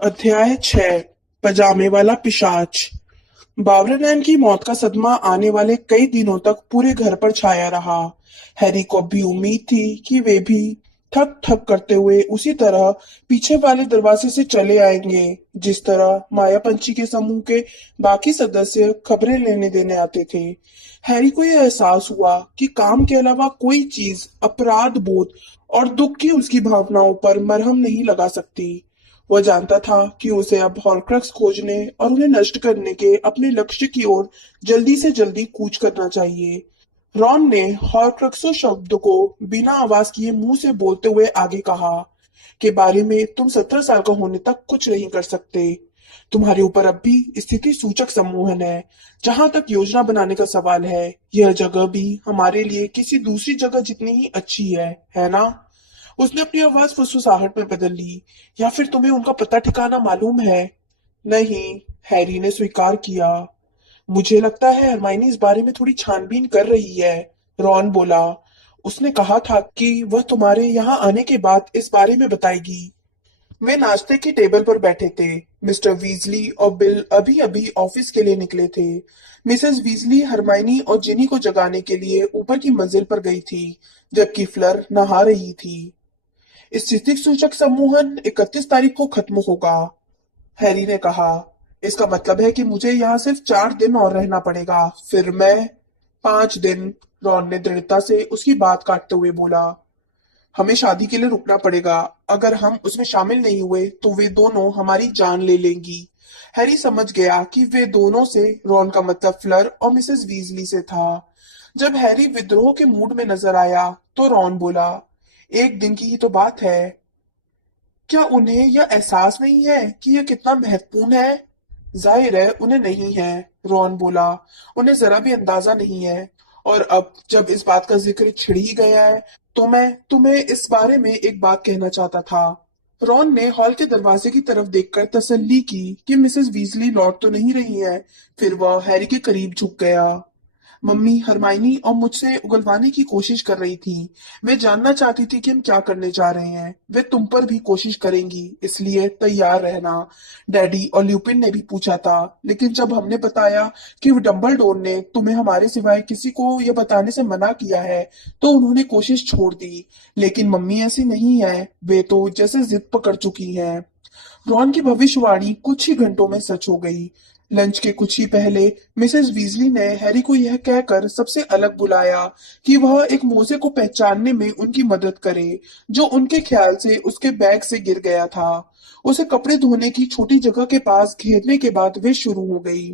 अध्याय 6। पजामे वाला पिशाच। बावरानैन की मौत का सदमा आने वाले कई दिनों तक पूरे घर पर छाया रहा। हैरी को भी उम्मीद थी कि वे भी ठक ठक करते हुए उसी तरह पीछे वाले दरवाजे से चले आएंगे, जिस तरह माया पंछी के समूह के बाकी सदस्य खबरें लेने देने आते थे। हैरी को यह एहसास हुआ कि काम के अलावा कोई चीज अपराध बोध और दुख की उसकी भावनाओं पर मरहम नहीं लगा सकती। वह जानता था कि उसे अब हॉर्क्रक्स खोजने और उन्हें नष्ट करने के अपने लक्ष्य की ओर जल्दी से जल्दी कूच करना चाहिए। रॉन ने हॉर्क्रक्सो शब्द को बिना आवाज किए मुंह से बोलते हुए आगे कहा, के बारे में तुम 17 साल का होने तक कुछ नहीं कर सकते। तुम्हारे ऊपर अब भी स्थिति सूचक सम्मोहन है। जहां तक योजना बनाने का सवाल है, यह जगह भी हमारे लिए किसी दूसरी जगह जितनी ही अच्छी है ना? उसने अपनी आवाज फुसफुसाहट में बदल ली। या फिर तुम्हें उनका पता ठिकाना मालूम है? नहीं, हैरी ने स्वीकार किया। मुझे लगता है हरमाइनी इस बारे में थोड़ी छानबीन कर रही है, रॉन बोला। उसने कहा था कि वह तुम्हारे यहाँ आने के बाद इस बारे में बताएगी। वे नाश्ते की टेबल पर बैठे थे। मिस्टर वीजली और बिल अभी अभी ऑफिस के लिए निकले थे। मिसेस वीजली हरमाइनी और जिनी को जगाने के लिए ऊपर की मंजिल पर गई थी, जबकि फ्लर नहा रही थी। स्थितिक सूचक सम्मोहन 31 तारीख को खत्म होगा, हैरी ने कहा। इसका मतलब है कि मुझे यहाँ सिर्फ 4 दिन और रहना पड़ेगा, फिर मैं 5 दिन। रॉन ने दृढ़ता से उसकी बात काटते हुए बोला। हमें शादी के लिए रुकना पड़ेगा। अगर हम उसमें शामिल नहीं हुए तो वे दोनों हमारी जान ले लेंगी। हैरी समझ गया कि वे दोनों से रॉन का मतलब फ्लर और मिसेस वीजली से था। जब हैरी विद्रोह के मूड में नजर आया तो रॉन बोला, 1 दिन की ही तो बात है। क्या उन्हें यह एहसास नहीं है कि यह कितना महत्वपूर्ण है? जाहिर है उन्हें नहीं है, रॉन बोला। उन्हें जरा भी अंदाजा नहीं है। और अब जब इस बात का जिक्र छिड़ ही गया है, तो मैं तुम्हें इस बारे में एक बात कहना चाहता था। रॉन ने हॉल के दरवाजे की तरफ देखकर तसल्ली की कि मिसेस वीजली लौट तो नहीं रही है। फिर वह हैरी के करीब झुक गया। मम्मी हरमाइनी और मुझसे उगलवाने की कोशिश कर रही थी। वे जानना चाहती थी कि हम क्या करने जा रहे हैं। वे तुम पर भी कोशिश करेंगी, इसलिए तैयार रहना। डैडी और ल्यूपिन ने भी पूछा था, लेकिन जब हमने बताया कि डंबलडोर ने तुम्हें हमारे सिवाय किसी को यह बताने से मना किया है, तो उन्होंने कोशिश छोड़ दी। लेकिन मम्मी ऐसी नहीं है, वे तो जैसे जिद पकड़ चुकी हैं। रॉन की भविष्यवाणी कुछ ही घंटों में सच हो गई। लंच के कुछ ही पहले मिसेस वीजली ने हैरी को यह कहकर सबसे अलग बुलाया कि वह एक मोजे को पहचानने में उनकी मदद करे, जो उनके ख्याल से उसके बैग से गिर गया था। उसे कपड़े धोने की छोटी जगह के पास घेरने के बाद वे शुरू हो गई।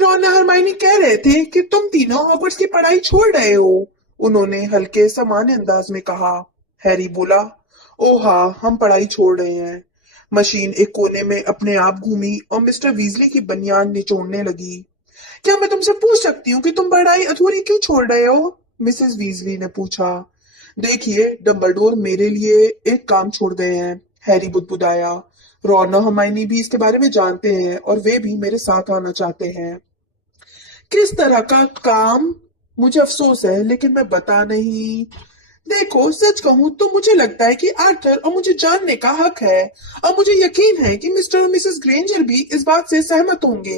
रॉन और हरमाइनी कह रहे थे कि तुम तीनों हॉगवर्ट्स की पढ़ाई छोड़ रहे हो, उन्होंने हल्के सामान्य अंदाज में कहा। हैरी बोला, ओ हाँ, हम पढ़ाई छोड़ रहे हैं। मशीन एक कोने में अपने आप घूमी और मिस्टर वीजली की बनियान निचोड़ने लगी। क्या मैं तुमसे पूछ सकती हूँ कि तुम पढ़ाई अधूरी क्यों छोड़ रहे हो? मिसेस वीजली ने पूछा। देखिए, डंबलडोर मेरे लिए एक काम छोड़ गए हैं, हैरी बुदबुदाया। रॉन और हरमाइनी भी इसके बारे में जानते हैं और वे भी मेरे साथ आना चाहते हैं। किस तरह का काम? मुझे अफसोस है लेकिन मैं बता नहीं। देखो, सच कहूं तो मुझे लगता है कि आर्थर और मुझे जानने का हक है। और मुझे यकीन है कि मिस्टर और मिसेस ग्रेंजर भी इस बात से सहमत होंगे,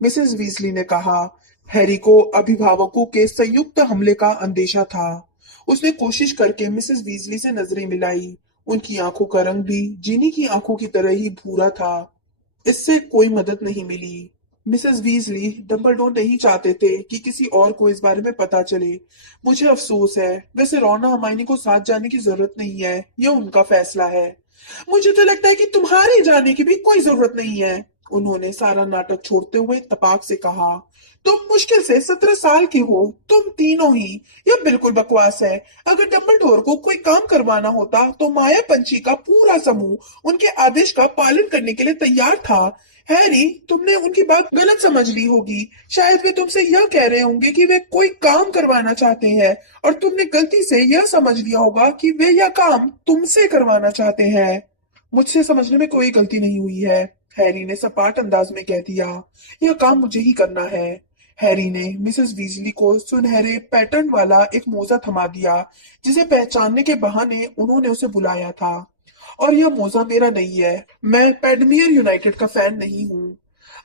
मिसेस वीजली ने कहा। हैरी को अभिभावकों के संयुक्त हमले का अंदेशा था। उसने कोशिश करके मिसेस वीजली से नजरें मिलाई। उनकी आंखों का रंग भी जीनी की आंखों की तरह ही भूरा था। इससे कोई मदद नहीं मिली। मिसेस वीजली डंबलडोर नहीं चाहते थे कि किसी और को इस बारे में पता चले। मुझे अफसोस है। वैसे रोना हमायनी को साथ जाने की जरूरत नहीं है, यह उनका फैसला है। मुझे तो लगता है कि तुम्हारे जाने की भी कोई जरूरत नहीं है, उन्होंने सारा नाटक छोड़ते हुए तपाक से कहा। तुम मुश्किल से 17 साल के हो, तुम तीनों ही। यह बिल्कुल बकवास है। अगर डंबलडोर को कोई काम करवाना होता तो माया पंछी का पूरा समूह उनके आदेश का पालन करने के लिए तैयार था। हैरी, तुमने उनकी बात गलत समझ ली होगी। शायद वे तुमसे यह कह रहे होंगे कि वे कोई काम करवाना चाहते हैं, और तुमने गलती से यह समझ लिया होगा कि वे यह काम तुमसे करवाना चाहते हैं। मुझसे समझने में कोई गलती नहीं हुई है, हैरी ने सपाट अंदाज में कह दिया। यह काम मुझे ही करना है। हैरी ने मिसेस वीजली को सुनहरे पैटर्न वाला एक मोजा थमा दिया, जिसे पहचानने के बहाने उन्होंने उसे बुलाया था। और यह मोजा मेरा नहीं है। मैं पैडमियर यूनाइटेड का फैन नहीं हूँ।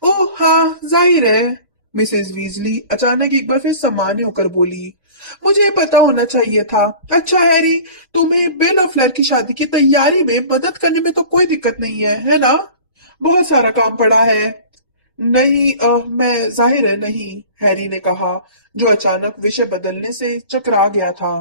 ओह हाँ, जाहिर है। मिसेस वीजली अचानक एक बार फिर सामान्य होकर बोली। मुझे पता होना चाहिए था। अच्छा हैरी, तुम्हें बिल और फ्लेयर की शादी की तैयारी में मदद करने में तो कोई दिक्कत नहीं है ना? बहुत सारा काम पड़ा है। नहीं, मैं जाहिर है नहीं, हैरी ने कहा, जो अचानक विषय बदलने से चकरा गया था।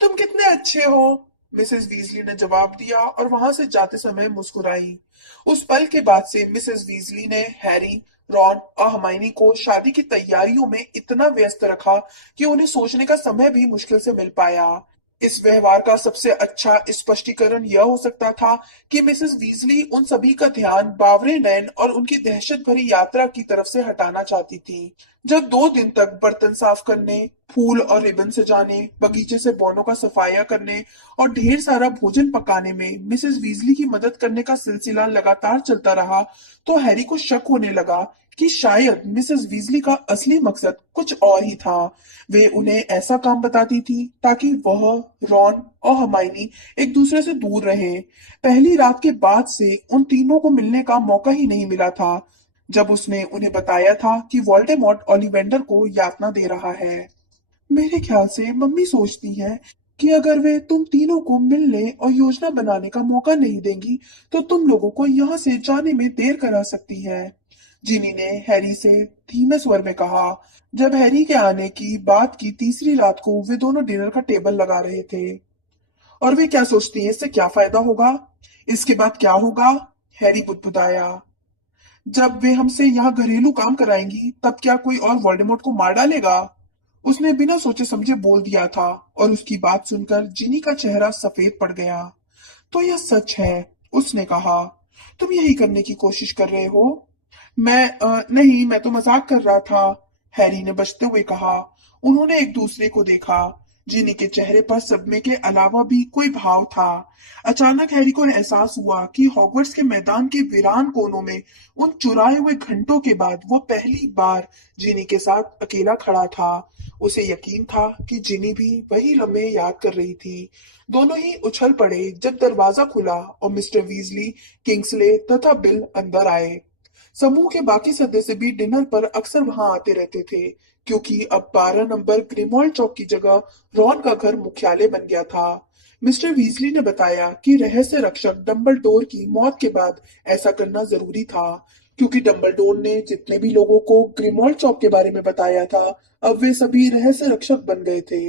तुम कितने अच्छे हो, मिसेस वीजली ने जवाब दिया और वहां से जाते समय मुस्कुराई। उस पल के बाद से मिसेस वीजली ने हैरी, रॉन और हर्माइनी को शादी की तैयारियों में इतना व्यस्त रखा कि उन्हें सोचने का समय भी मुश्किल से मिल पाया। इस व्यवहार का सबसे अच्छा स्पष्टीकरण यह हो सकता था कि मिसेस वीजली उन सभी का ध्यान बावरे नैन और उनकी दहशत भरी यात्रा की तरफ से हटाना चाहती थी। जब 2 दिन तक बर्तन साफ करने, फूल और रिबन सजाने, बगीचे से बौनों का सफाया करने और ढेर सारा भोजन पकाने में मिसेस वीजली की मदद करने का सिलसिला लगातार चलता रहा, तो हैरी को शक होने लगा कि शायद मिसेस वीजली का असली मकसद कुछ और ही था। वे उन्हें ऐसा काम बताती थी ताकि वह, रॉन और हर्माइनी एक दूसरे से दूर रहे। पहली रात के बाद से उन तीनों को मिलने का मौका ही नहीं मिला था, जब उसने उन्हें बताया था कि वोल्डेमॉर्ट ओलिवेंडर को यातना दे रहा है। मेरे ख्याल से मम्मी सोचती हैं कि अगर वे तुम तीनों को मिलने और योजना बनाने का मौका नहीं देंगी, तो तुम लोगों को यहाँ से जाने में देर करा सकती है, जिनी ने हैरी से धीमे स्वर में कहा, जब हैरी के आने की बात की तीसरी रात को वे दोनों डिनर का टेबल लगा रहे थे। और वे क्या सोचती हैं, इससे क्या फायदा होगा? इसके बाद क्या होगा? हैरी बुदबुदाया। जब वे हमसे यहाँ घरेलू काम कराएंगी, तब क्या कोई और वोल्डेमॉर्ट को मार डालेगा? उसने बिना सोचे समझे बोल दिया था, और उसकी बात सुनकर जिनी का चेहरा सफेद पड़ गया। तो यह सच है, उसने कहा। तुम यही करने की कोशिश कर रहे हो? नहीं, मैं तो मजाक कर रहा था, हैरी ने बचते हुए कहा। उन्होंने एक दूसरे को देखा। जिनी के चेहरे पर सदमे के अलावा भी कोई भाव था। अचानक हैरी को एहसास हुआ कि हॉगवर्ट्स के मैदान के वीरान कोनों में उन चुराए हुए घंटों के बाद वो पहली बार जिनी के साथ अकेला खड़ा था। उसे यकीन था कि जिनी भी वही लम्हे याद कर रही थी। दोनों ही उछल पड़े जब दरवाजा खुला और मिस्टर वीजली, किंग्सले तथा बिल अंदर आए। समूह के बाकी सदस्य भी डिनर पर अक्सर वहां आते रहते थे, क्योंकि अब 12 नंबर ग्रिमोल्ड चौक की जगह रॉन का घर मुख्यालय बन गया था। मिस्टर वीजली ने बताया कि रहस्य रक्षक डंबलडोर की मौत के बाद ऐसा करना जरूरी था, क्योंकि डंबलडोर ने जितने भी लोगों को ग्रिमोल्ड चौक के बारे में बताया था, अब वे सभी रहस्य रक्षक बन गए थे।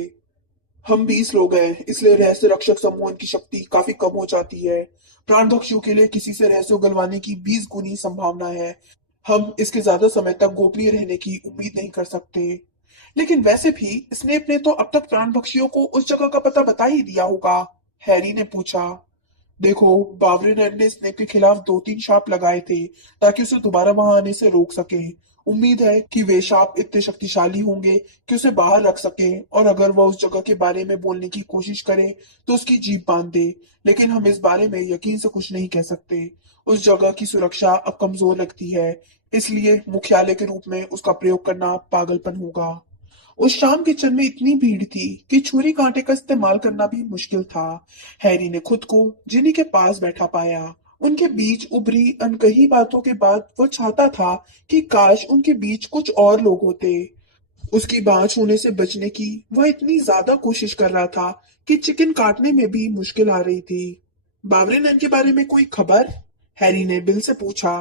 हम 20 लोग हैं, इसलिए रहस्य रक्षक समूह की शक्ति काफी कम हो जाती है। प्राण भक्षियों के लिए किसी से रहस्य उगलवाने की 20 गुनी संभावना है। हम इसके ज्यादा समय तक गोपनीय रहने की उम्मीद नहीं कर सकते। लेकिन वैसे भी स्नेप ने तो अब तक प्राण भक्षियों को उस जगह का पता बता ही दिया होगा, हैरी ने पूछा। देखो, बावरिन ने स्नेप के खिलाफ 2-3 शाप लगाए थे, ताकि उसे दोबारा वहां आने से रोक सके। उम्मीद है कि वे शाप इतने शक्तिशाली होंगे कि उसे बाहर रख सके, और अगर वह उस जगह के बारे में बोलने की कोशिश करे तो उसकी जीभ बांध दे। लेकिन हम इस बारे में यकीन से कुछ नहीं कह सकते। उस जगह की सुरक्षा अब कमजोर लगती है, इसलिए मुख्यालय के रूप में उसका प्रयोग करना पागलपन होगा। उस शाम किचन में इतनी भीड़ थी कि छुरी कांटे का इस्तेमाल करना भी मुश्किल था। हैरी ने खुद को जिनी के पास बैठा पाया। उनके बीच उभरी अनकही बातों के बाद वो चाहता था कि काश उनके बीच कुछ और लोग होते। उसकी बांह छूने से बचने की वह इतनी ज्यादा कोशिश कर रहा था कि चिकन काटने में भी मुश्किल आ रही थी। बावरे नैन के बारे में कोई खबर? हैरी ने बिल से पूछा।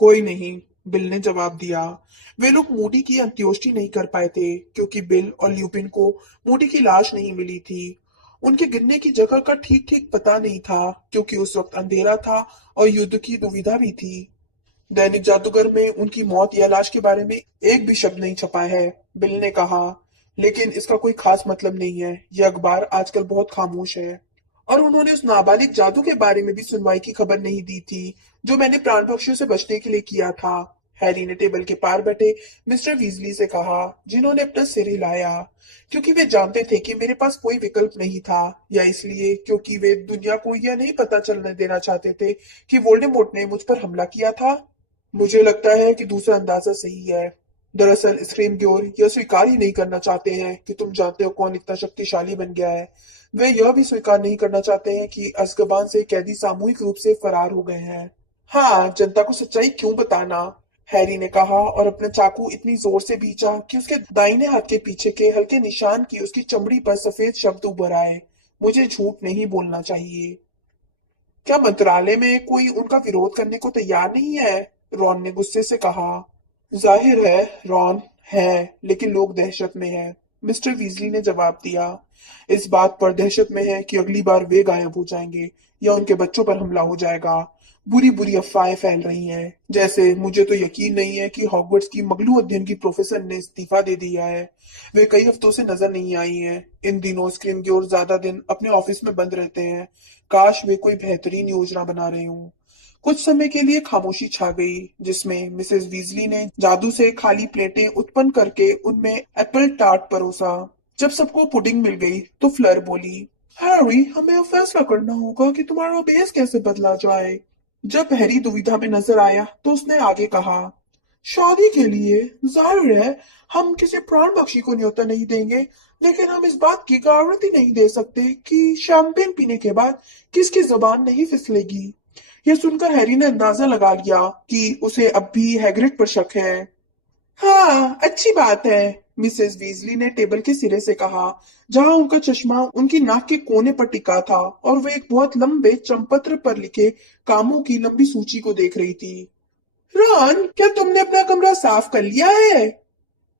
कोई नहीं, बिल ने जवाब दिया। वे लोग मूडी की अंत्येष्टि नहीं कर पाए थे, क्योंकि बिल और ल्यूपिन को मूडी की लाश नहीं मिली थी। उनके गिरने की जगह का ठीक ठीक पता नहीं था, क्योंकि उस वक्त अंधेरा था और युद्ध की दुविधा भी थी। दैनिक जादूगर में उनकी मौत या लाश के बारे में एक भी शब्द नहीं छपा है, बिल ने कहा। लेकिन इसका कोई खास मतलब नहीं है, यह अखबार आजकल बहुत खामोश है। और उन्होंने उस नाबालिग जादू के बारे में भी सुनवाई की खबर नहीं दी थी, जो मैंने प्राण पक्षियों से बचने के लिए किया था, हैरी ने टेबल के पार बैठे मिस्टर वीजली से कहा, जिन्होंने अपना सिर हिलाया। क्योंकि वे जानते थे कि मेरे पास कोई विकल्प नहीं था, या इसलिए क्योंकि वे दुनिया को यह नहीं पता चलने देना चाहते थे कि वोल्डेमॉर्ट ने मुझ पर हमला किया था? मुझे लगता है कि दूसरा अंदाजा सही है। दरअसल स्क्रीमग्योर यह स्वीकार ही नहीं करना चाहते हैं कि तुम जानते हो कौन इतना शक्तिशाली बन गया है। वे यह भी स्वीकार नहीं करना चाहते हैं कि अज़्काबान से कैदी सामूहिक रूप से फरार हो गए हैं। हाँ, जनता को सच्चाई क्यों बताना? हैरी ने कहा और अपना चाकू इतनी जोर से भींचा कि उसके दाहिने हाथ के पीछे के हल्के निशान की उसकी चमड़ी पर सफेद शब्द उभर आए। मुझे झूठ नहीं बोलना चाहिए। क्या मंत्रालय में कोई उनका विरोध करने को तैयार नहीं है? रॉन ने गुस्से से कहा। जाहिर है रॉन, है, लेकिन लोग दहशत में हैं, मिस्टर वीजली ने जवाब दिया। इस बात पर दहशत में है कि अगली बार वे गायब हो जाएंगे या उनके बच्चों पर हमला हो जाएगा। बुरी बुरी अफवाहें फैल रही हैं, जैसे मुझे तो यकीन नहीं है कि हॉगवर्ट्स की मगलू अध्ययन की प्रोफेसर ने इस्तीफा दे दिया है। वे कई हफ्तों से नजर नहीं आई हैं। इन दिनों स्क्रीमग्योर ज्यादा दिन अपने ऑफिस में बंद रहते हैं। काश वे कोई बेहतरीन योजना बना रहे हों। कुछ समय के लिए खामोशी छा गई, जिसमें मिसेस वीजली ने जादू से खाली प्लेटें उत्पन्न करके उनमें एप्पल टार्ट परोसा। जब सबको पुडिंग मिल गई तो फ्लर बोली, हैरी, हमें अब फैसला करना होगा कि तुम्हारा बेस कैसे बदला जाए। जब हैरी दुविधा में नजर आया तो उसने आगे कहा, शादी के लिए जाहिर है हम किसी प्राण पक्षी को न्योता नहीं देंगे, लेकिन हम इस बात की गारंटी नहीं दे सकते कि शैंपेन पीने के बाद किसकी जुबान नहीं फिसलेगी। यह सुनकर हैरी ने अंदाजा लगा लिया कि उसे अब भी हैग्रिड पर शक है। हाँ, अच्छी बात है, मिसेस वीजली ने टेबल के सिरे से कहा, जहां उनका चश्मा उनकी नाक के कोने पर टिका था और वे एक बहुत लंबे चंपत्र पर लिखे कामों की लंबी सूची को देख रही थी। रॉन, क्या तुमने अपना कमरा साफ कर लिया है?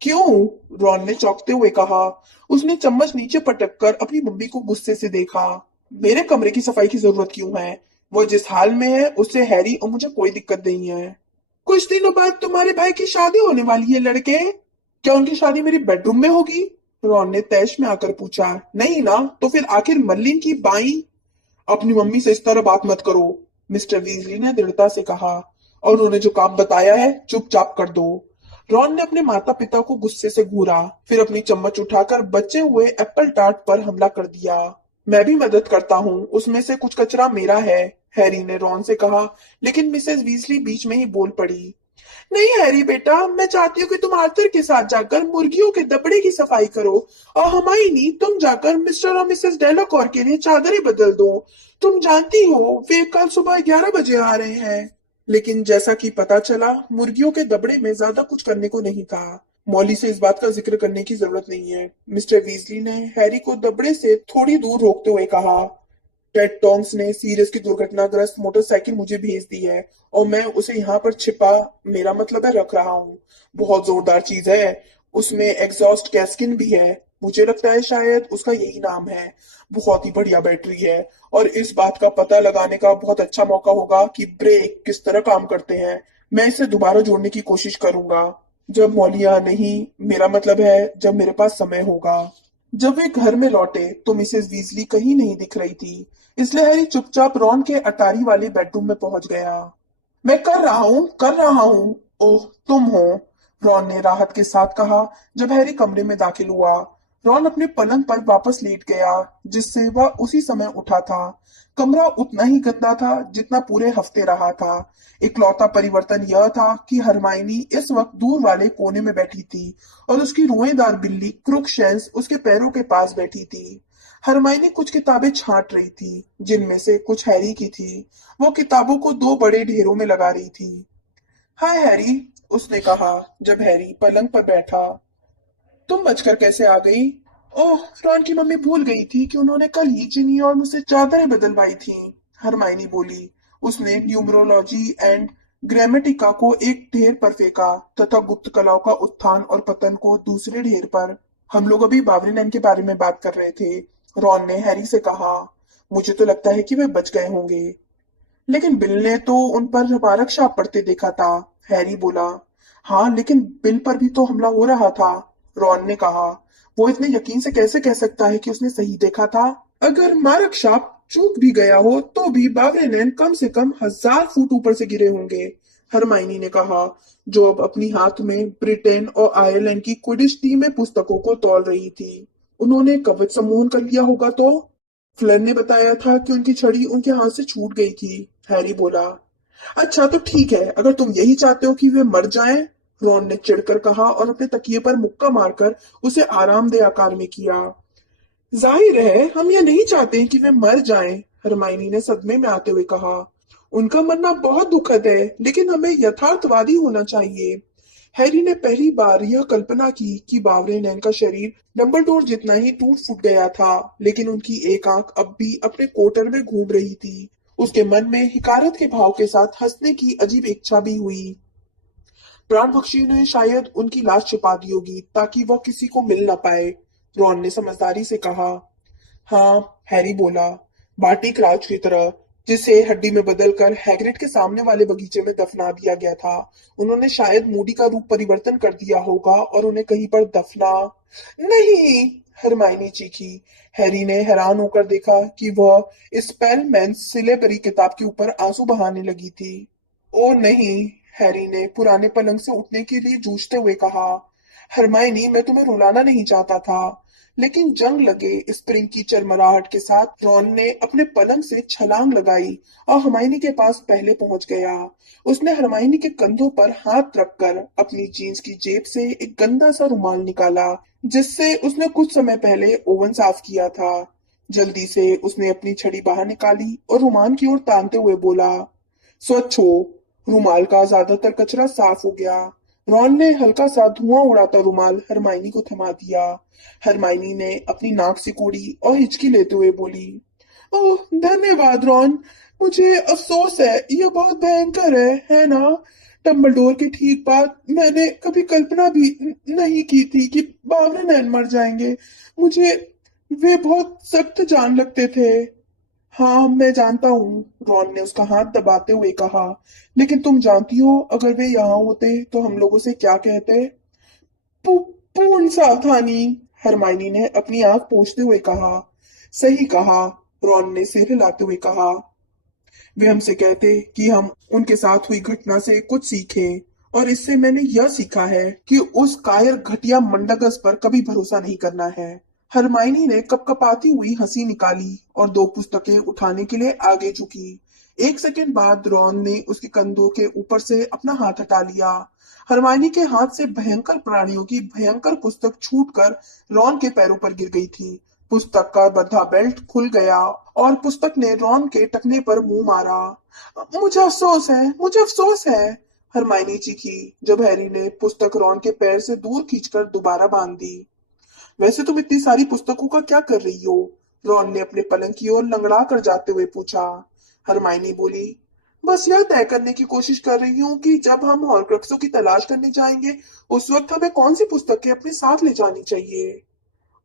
क्यों? रॉन ने चौंकते हुए कहा। उसने चम्मच नीचे पटक कर अपनी मम्मी को गुस्से से देखा। मेरे कमरे की सफाई की जरूरत क्यों है? वो जिस हाल में है उससे हैरी और मुझे कोई दिक्कत नहीं है। कुछ दिनों बाद तुम्हारे भाई की शादी होने वाली है लड़के। क्या उनकी शादी मेरे बेडरूम में होगी? रॉन ने तैश में आकर पूछा। नहीं ना, तो फिर आखिर मर्लिन की बाई? अपनी मम्मी से इस तरह बात मत करो, मिस्टर वीजली ने दृढ़ता से कहा, और उन्होंने जो काम बताया है चुपचाप कर दो। रॉन ने अपने माता पिता को गुस्से से घूरा, फिर अपनी चम्मच उठाकर बचे हुए एप्पल टार्ट पर हमला कर दिया। मैं भी मदद करता हूँ, उसमें से कुछ कचरा मेरा है, हैरी ने रॉन से कहा, लेकिन मिसेस वीजली बीच में ही बोल पड़ी। नहीं हैरी बेटा, मैं चाहती हूँ कि तुम आर्थर के साथ जाकर मुर्गियों के दबड़े की सफाई करो, और हमाइनी तुम जाकर मिस्टर और मिसेस डेलाकॉर के लिए चादरें बदल दो। तुम जानती हो वे कल सुबह 11 बजे आ रहे हैं। लेकिन जैसा कि पता चला, मुर्गियों के दबड़े में ज्यादा कुछ करने को नहीं था। मॉली से इस बात का जिक्र करने की जरूरत नहीं है, मिस्टर वीजली ने हैरी को दबड़े से थोड़ी दूर रोकते हुए कहा। टेड टोंग्स ने सीरियस की दुर्घटनाग्रस्त मोटरसाइकिल मुझे भेज दी है और मैं उसे यहाँ पर छिपा, मेरा मतलब है रख रहा हूँ। बहुत जोरदार चीज है, उसमें एग्जॉस्ट कैस्किन भी है। मुझे लगता है शायद उसका यही नाम है। बहुत ही बढ़िया बैटरी है और इस बात का पता लगाने का बहुत अच्छा मौका होगा कि ब्रेक किस तरह काम करते हैं। मैं इसे दोबारा जोड़ने की कोशिश करूंगा जब मौली यहाँ नहीं, मेरा मतलब है जब मेरे पास समय होगा। जब वे घर में लौटे तो मिसेस वीजली कहीं नहीं दिख रही थी, इसलिए हैरी चुपचाप रॉन के अटारी वाले बेडरूम में पहुंच गया। मैं कर रहा हूँ। ओह, तुम हो, रॉन ने राहत के साथ कहा जब हैरी कमरे में दाखिल हुआ। रॉन अपने पलंग पर वापस लेट गया, जिससे वह उसी समय उठा था। कमरा उतना ही गंदा था जितना पूरे हफ्ते रहा था। इकलौता परिवर्तन यह था कि हरमाइनी इस वक्त दूर वाले कोने में बैठी थी और उसकी रोएदार बिल्ली क्रुकशेंस उसके पैरों के पास बैठी थी। हरमाइनी कुछ किताबें छांट रही थी, जिनमें से कुछ हैरी की थी। वो किताबों को दो बड़े ढेरों में लगा रही थी। हाय हैरी, उसने कहा जब हैरी पलंग पर बैठा। तुम बचकर कैसे आ गई? ओह, रॉन की मम्मी भूल गई थी कि उन्होंने कल ही जिनी और मुझसे चादरें बदलवाई थी, हरमाइनी बोली। उसने न्यूमरोलॉजी एंड ग्रामेटिका को एक ढेर पर फेंका तथा गुप्त कलाओं का उत्थान और पतन को दूसरे ढेर पर। हम लोग अभी बावरीन के बारे में बात कर रहे थे, रॉन ने हैरी से कहा। मुझे तो लगता है कि वे बच गए होंगे, लेकिन बिल ने तो उन पर मारक शाप पड़ते देखा था, हैरी बोला। हाँ, लेकिन बिल पर भी तो हमला हो रहा था, रॉन ने कहा। वो इतने यकीन से कैसे कह सकता है कि उसने सही देखा था? अगर मारक शाप चूक भी गया हो तो भी बावरेन कम से कम 1000 फुट ऊपर से गिरे होंगे, हरमाइनी ने कहा, जो अब अपनी हाथ में ब्रिटेन और आयरलैंड की क्विडिश टीम में पुस्तकों को तौल रही थी। उन्होंने कवच सम्मोहन कर लिया होगा तो? फ्लर ने बताया था कि उनकी छड़ी उनके हाथ से छूट गई थी, हैरी बोला। अच्छा तो ठीक है, अगर तुम यही चाहते हो कि वे मर जाएं, रॉन ने चिढ़कर कहा और अपने तकिए पर मुक्का मारकर उसे आरामदेह आकार में किया। जाहिर है हम ये नहीं चाहते कि वे मर जाएं, हरमाइनी ने सदमे में आते हुए कहा। उनका मरना बहुत दुखद है, लेकिन हमें यथार्थवादी होना चाहिए। हैरी ने पहली बार यह कल्पना की कि बावरे नैन का शरीर डंबलडोर जितना ही टूट फूट गया था, लेकिन उनकी एक आंख अब भी अपने कोटर में घूम रही थी। उसके मन में हिकारत के भाव के साथ हंसने की अजीब इच्छा भी हुई। प्राण पक्षी ने शायद उनकी लाश छिपा दी होगी ताकि वह किसी को मिल ना पाए, रॉन ने समझदारी से कहा। हाँ, हैरी बोला, बाटिक राज की तरह, जिसे हड्डी में बदलकर हैग्रिड के सामने वाले बगीचे में दफना दिया गया था। उन्होंने शायद मूडी का रूप परिवर्तन कर दिया होगा और उन्हें कहीं पर दफना। नहीं, हरमाइनी चीखी। हैरी ने हैरान होकर देखा कि वह स्पेलमैन सिलेबरी किताब के ऊपर आंसू बहाने लगी थी। ओ नहीं, हैरी ने पुराने पलंग से उठने के लिए जूझते हुए कहा। हरमाइनी, मैं तुम्हें रुलाना नहीं चाहता था, लेकिन जंग लगे स्प्रिंग की चरमराहट के साथ रॉन ने अपने पलंग से छलांग लगाई और हरमाइनी के पास पहले पहुंच गया। उसने हरमाइनी के कंधों पर हाथ रखकर अपनी जीन्स की जेब से एक गंदा सा रुमाल निकाला, जिससे उसने कुछ समय पहले ओवन साफ किया था। जल्दी से उसने अपनी छड़ी बाहर निकाली और रुमाल की ओर तानते हुए बोला, स्वच्छ हो। रुमाल का ज्यादातर कचरा साफ हो गया। रॉन ने हल्का सा धुआं उड़ाता रुमाल हरमाइनी को थमा दिया। हरमाइनी ने अपनी नाक सिकोड़ी और हिचकी लेते हुए बोली, ओह धन्यवाद रॉन, मुझे अफसोस है, यह बहुत भयंकर है ना? डंबलडोर के ठीक बाद मैंने कभी कल्पना भी नहीं की थी कि बावरे नैन मर जाएंगे। मुझे वे बहुत सख्त जान लगते थे। हाँ, मैं जानता हूँ, रॉन ने उसका हाथ दबाते हुए कहा। लेकिन तुम जानती हो, अगर वे यहाँ होते तो हम लोग उसे क्या कहते? पूर्ण सावधानी, हरमाइनी ने अपनी आंख पोंछते हुए कहा। सही कहा, रॉन ने सिर हिलाते हुए कहा। वे हमसे कहते कि हम उनके साथ हुई घटना से कुछ सीखें, और इससे मैंने यह सीखा है कि उस कायर घटिया मंडगस पर कभी भरोसा नहीं करना है। हरमाइनी ने कपकपाती हुई हंसी निकाली और दो पुस्तकें उठाने के लिए आगे झुकी। एक सेकंड बाद रॉन ने उसके कंधों के ऊपर से अपना हाथ हटा लिया। हरमाइनी के हाथ से भयंकर प्राणियों की भयंकर पुस्तक छूटकर रॉन के पैरों पर गिर गई थी। पुस्तक का बंधा बेल्ट खुल गया और पुस्तक ने रॉन के टखने पर मुंह मारा। मुझे अफसोस है, मुझे अफसोस है, हरमाइनी चीखी जब हैरी ने पुस्तक रॉन के पैर से दूर खींचकर दोबारा बांध दी। वैसे तुम इतनी सारी पुस्तकों का क्या कर रही हो? रॉन ने अपने पलंग की ओर लंगड़ा कर जाते हुए पूछा। हरमाइनी बोली, बस यह तय करने की कोशिश कर रही हूँ कि जब हम हॉर्क्रक्सों की तलाश करने जाएंगे, उस वक्त हमें कौन सी पुस्तकें अपने साथ ले जानी चाहिए।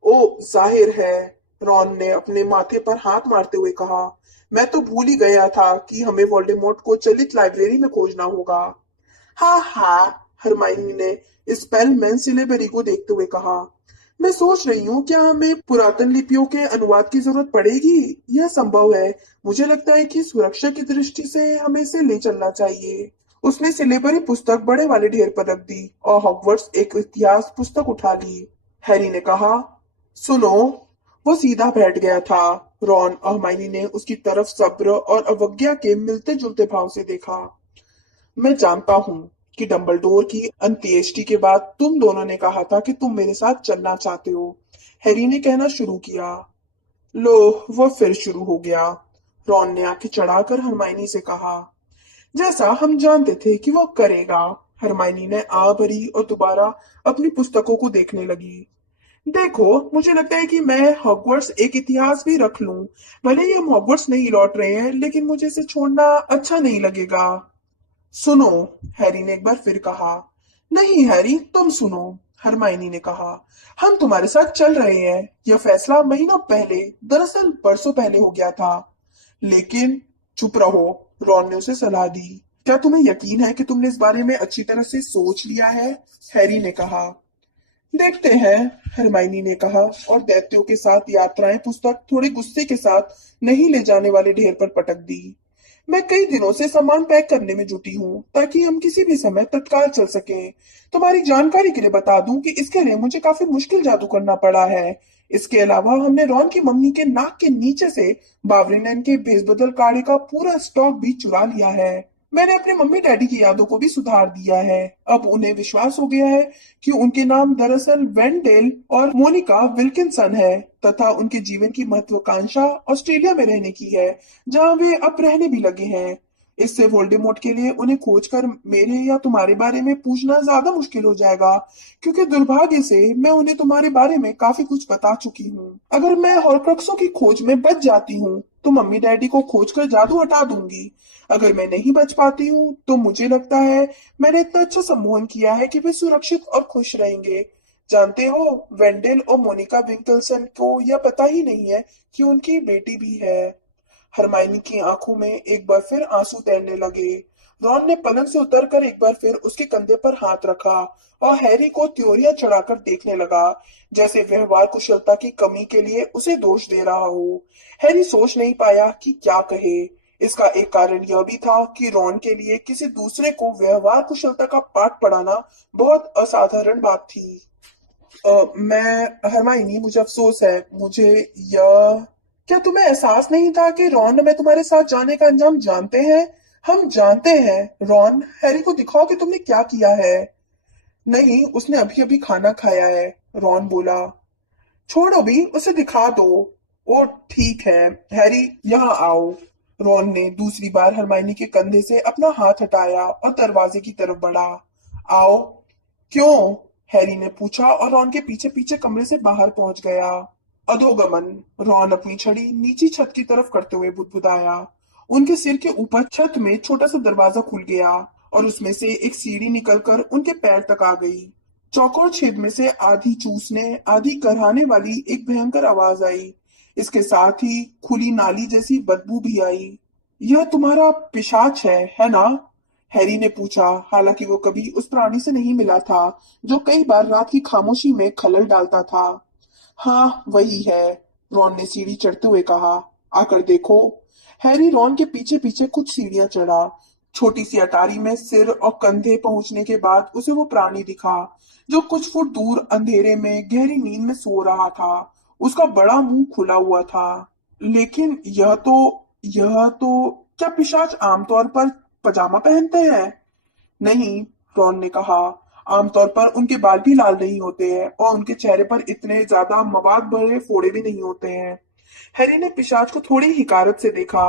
ओ जाहिर है, रॉन ने अपने माथे पर हाथ मारते हुए कहा। मैं तो भूल ही गया था कि हमें वोल्डेमॉर्ट को चलित लाइब्रेरी में खोजना होगा। हाँ हाँ, हरमाइनी ने स्पेलमैन सिलेबरी को देखते हुए कहा। मैं सोच रही हूँ क्या हमें पुरातन लिपियों के अनुवाद की जरूरत पड़ेगी? यह संभव है। मुझे लगता है कि सुरक्षा की दृष्टि से हमें इसे ले चलना चाहिए। उसने सिलेबरी पुस्तक बड़े वाले ढेर पर रख दी और हॉगवर्ट्स एक इतिहास पुस्तक उठा ली। हैरी ने कहा, सुनो। वो सीधा बैठ गया था। रॉन और हरमाइनी ने उसकी तरफ सब्र और अवज्ञा के मिलते जुलते भाव से देखा। मैं जानता हूँ कि डंबलडोर की अंत्येष्टि के बाद तुम दोनों ने कहा था कि तुम मेरे साथ चलना चाहते हो, हैरी ने कहना शुरू किया। लो, वह फिर शुरू हो गया। रॉन ने आंखें चढ़ाकर हरमाइनी से कहा। जैसा हम जानते थे कि वह करेगा, हरमाइनी ने आ भरी और दोबारा अपनी पुस्तकों को देखने लगी। देखो, मुझे लगता है कि मैं हॉगवर्ट्स एक इतिहास भी रख लूं। भले ही हम हॉगवर्ट्स नहीं लौट रहे हैं, लेकिन मुझे इसे छोड़ना अच्छा नहीं लगेगा। सुनो, हैरी ने एक बार फिर कहा। नहीं हैरी, तुम सुनो, हरमाइनी ने कहा। हम तुम्हारे साथ चल रहे हैं। यह फैसला महीनों पहले, दरअसल बरसों पहले हो गया था। लेकिन चुप रहो, रॉन ने उसे सलाह दी। क्या तुम्हें यकीन है कि तुमने इस बारे में अच्छी तरह से सोच लिया है? हैरी ने कहा। देखते हैं, हरमाइनी ने कहा और दैत्यों के साथ यात्राएं पुस्तक थोड़े गुस्से के साथ नहीं ले जाने वाले ढेर पर पटक दी। मैं कई दिनों से सामान पैक करने में जुटी हूँ ताकि हम किसी भी समय तत्काल चल सकें। तुम्हारी जानकारी के लिए बता दूं कि इसके लिए मुझे काफी मुश्किल जादू करना पड़ा है। इसके अलावा हमने रॉन की मम्मी के नाक के नीचे से बावरिनैन के भेजबदल काढ़े का पूरा स्टॉक भी चुरा लिया है। मैंने अपने मम्मी डैडी की यादों को भी सुधार दिया है। अब उन्हें विश्वास हो गया है कि उनके नाम दरअसल वेंडेल और मोनिका विल्किंसन है तथा उनके जीवन की महत्वाकांक्षा ऑस्ट्रेलिया में रहने की है, जहां वे अब रहने भी लगे हैं। इससे वोल्डेमॉर्ट के लिए उन्हें खोजकर मेरे या तुम्हारे बारे में पूछना ज्यादा मुश्किल हो जाएगा, क्योंकि दुर्भाग्य से मैं उन्हें तुम्हारे बारे में काफी कुछ बता चुकी हूँ। अगर मैं हॉर्क्रोक्सों की खोज में बच जाती हूँ तो मम्मी डैडी को खोजकर जादू हटा दूंगी। अगर मैं नहीं बच पाती हूँ तो मुझे लगता है मैंने इतना अच्छा सम्मोहन किया है कि वे सुरक्षित और खुश रहेंगे। जानते हो, वेंडेल और मोनिका विंकलसन को यह पता ही नहीं है कि उनकी बेटी भी है। हरमाइनी की आंखों में एक बार फिर आंसू तैरने लगे। रॉन ने पलंग से उतरकर एक बार फिर उसके कंधे पर हाथ रखा और हैरी को त्योरियां चढ़ाकर देखने लगा, जैसे व्यवहार कुशलता की कमी के लिए उसे दोष दे रहा हो। हैरी सोच नहीं पाया कि क्या कहे। इसका एक कारण यह भी था कि रॉन के लिए किसी दूसरे को व्यवहार कुशलता का पाठ पढ़ाना बहुत असाधारण बात थी। मैं हरमाइनी, मुझे अफसोस है। मुझे यह क्या तुम्हें एहसास नहीं था कि रॉन मैं तुम्हारे साथ जाने का अंजाम जानते हैं? हम जानते हैं। रॉन, हैरी को दिखाओ कि तुमने क्या किया है। नहीं, उसने अभी अभी खाना खाया है, रॉन बोला। छोड़ो भी, उसे दिखा दो। ओ ठीक है। हैरी, यहाँ आओ। रॉन ने दूसरी बार हरमाइनी के कंधे से अपना हाथ हटाया और दरवाजे की तरफ बढ़ा। आओ। क्यों? हैरी ने पूछा और रॉन के पीछे पीछे कमरे से बाहर पहुंच गया। अधोगमन। रॉन अपनी छड़ी नीची छत की तरफ करते हुए बुदबुदाया। उनके सिर के ऊपर छत में छोटा सा दरवाजा खुल गया और उसमें से एक सीढ़ी निकलकर उनके पैर तक आ गई। चौकोर छेद में से आधी चूसने आधी कराहने वाली एक भयंकर आवाज आई। इसके साथ ही खुली नाली जैसी बदबू भी आई। यह तुम्हारा पिशाच है ना? हैरी ने पूछा, हालांकि वो कभी उस प्राणी से नहीं मिला था जो कई बार रात की खामोशी में खलल डालता था। हाँ, वही है, रॉन ने सीढ़ी चढ़ते हुए कहा। आकर देखो। हैरी रॉन के पीछे पीछे कुछ सीढ़ियां चढ़ा। छोटी सी अटारी में सिर और कंधे पहुंचने के बाद उसे वो प्राणी दिखा जो कुछ फुट दूर अंधेरे में गहरी नींद में सो रहा था। उसका बड़ा मुंह खुला हुआ था। लेकिन यह तो क्या पिशाच आमतौर पर पजामा पहनते हैं? नहीं, रॉन ने कहा। आमतौर पर उनके बाल भी लाल नहीं होते हैं और उनके चेहरे पर इतने ज्यादा मवाद भरे फोड़े भी नहीं होते हैं। हैरी ने पिशाच को थोड़ी हिकारत से देखा।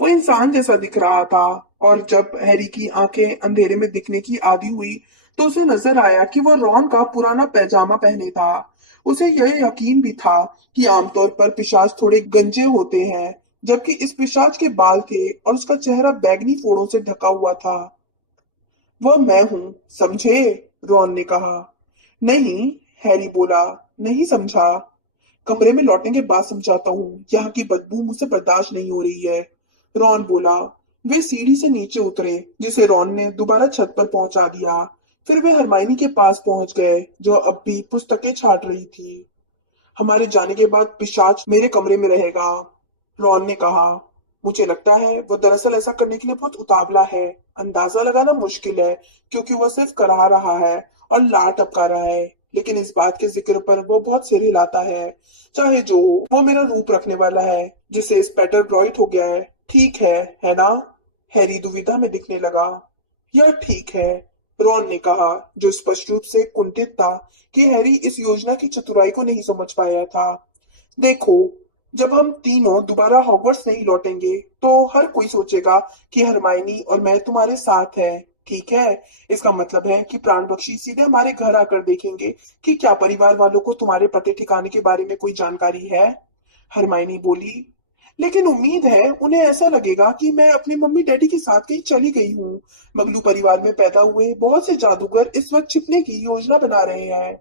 वो इंसान जैसा दिख रहा था और जब हैरी की आंखें अंधेरे में दिखने की आदी हुई तो उसे नजर आया कि वो रॉन का पुराना पैजामा पहने था। उसे यह यकीन भी था कि आमतौर पर पिशाच थोड़े गंजे होते हैं, जबकि इस पिशाच के बाल थे और उसका चेहरा बैगनी फोड़ों से ढका हुआ था। वह मैं हूं, समझे? रॉन ने कहा। नहीं, हैरी बोला। नहीं समझा। कमरे में लौटने के बाद समझाता हूँ, यहाँ की बदबू मुझसे बर्दाश्त नहीं हो रही है, रॉन बोला। वे सीढ़ी से नीचे उतरे, जिसे रॉन ने दोबारा छत पर पहुंचा दिया। फिर वे हरमाइनी के पास पहुंच गए, जो अब भी पुस्तकें छाट रही थी। हमारे जाने के बाद पिशाच मेरे कमरे में रहेगा, रॉन ने कहा। मुझे लगता है वो दरअसल ऐसा करने के लिए बहुत उतावला है। अंदाजा लगाना मुश्किल है, क्योंकि वह सिर्फ करा रहा है और लार टपका रहा है, लेकिन इस बात के जिक्र पर वो बहुत सिर हिलाता है। चाहे जो हो, वो मेरा रूप रखने वाला है, जिससे स्पेटर ग्रॉइट हो गया है। ठीक है ना? हैरी दुविधा में दिखने लगा। यह ठीक है, रॉन ने कहा, जो स्पष्ट रूप से कुंठित था कि हैरी इस योजना की चतुराई को नहीं समझ पाया था। देखो, जब हम तीनों दोबारा हॉगवर्ट्स नहीं लौटेंगे तो हर कोई सोचेगा कि हरमाइनी और मैं तुम्हारे साथ हैं। ठीक है? इसका मतलब है कि प्राण बख्शी सीधे हमारे घर आकर देखेंगे कि क्या परिवार वालों को तुम्हारे पते ठिकाने के बारे में कोई जानकारी है। हरमाइनी बोली। लेकिन उम्मीद है उन्हें ऐसा लगेगा कि मैं अपनी मम्मी डैडी के साथ कहीं चली गई हूँ। मगलू परिवार में पैदा हुए बहुत से जादूगर इस वक्त छिपने की योजना बना रहे हैं।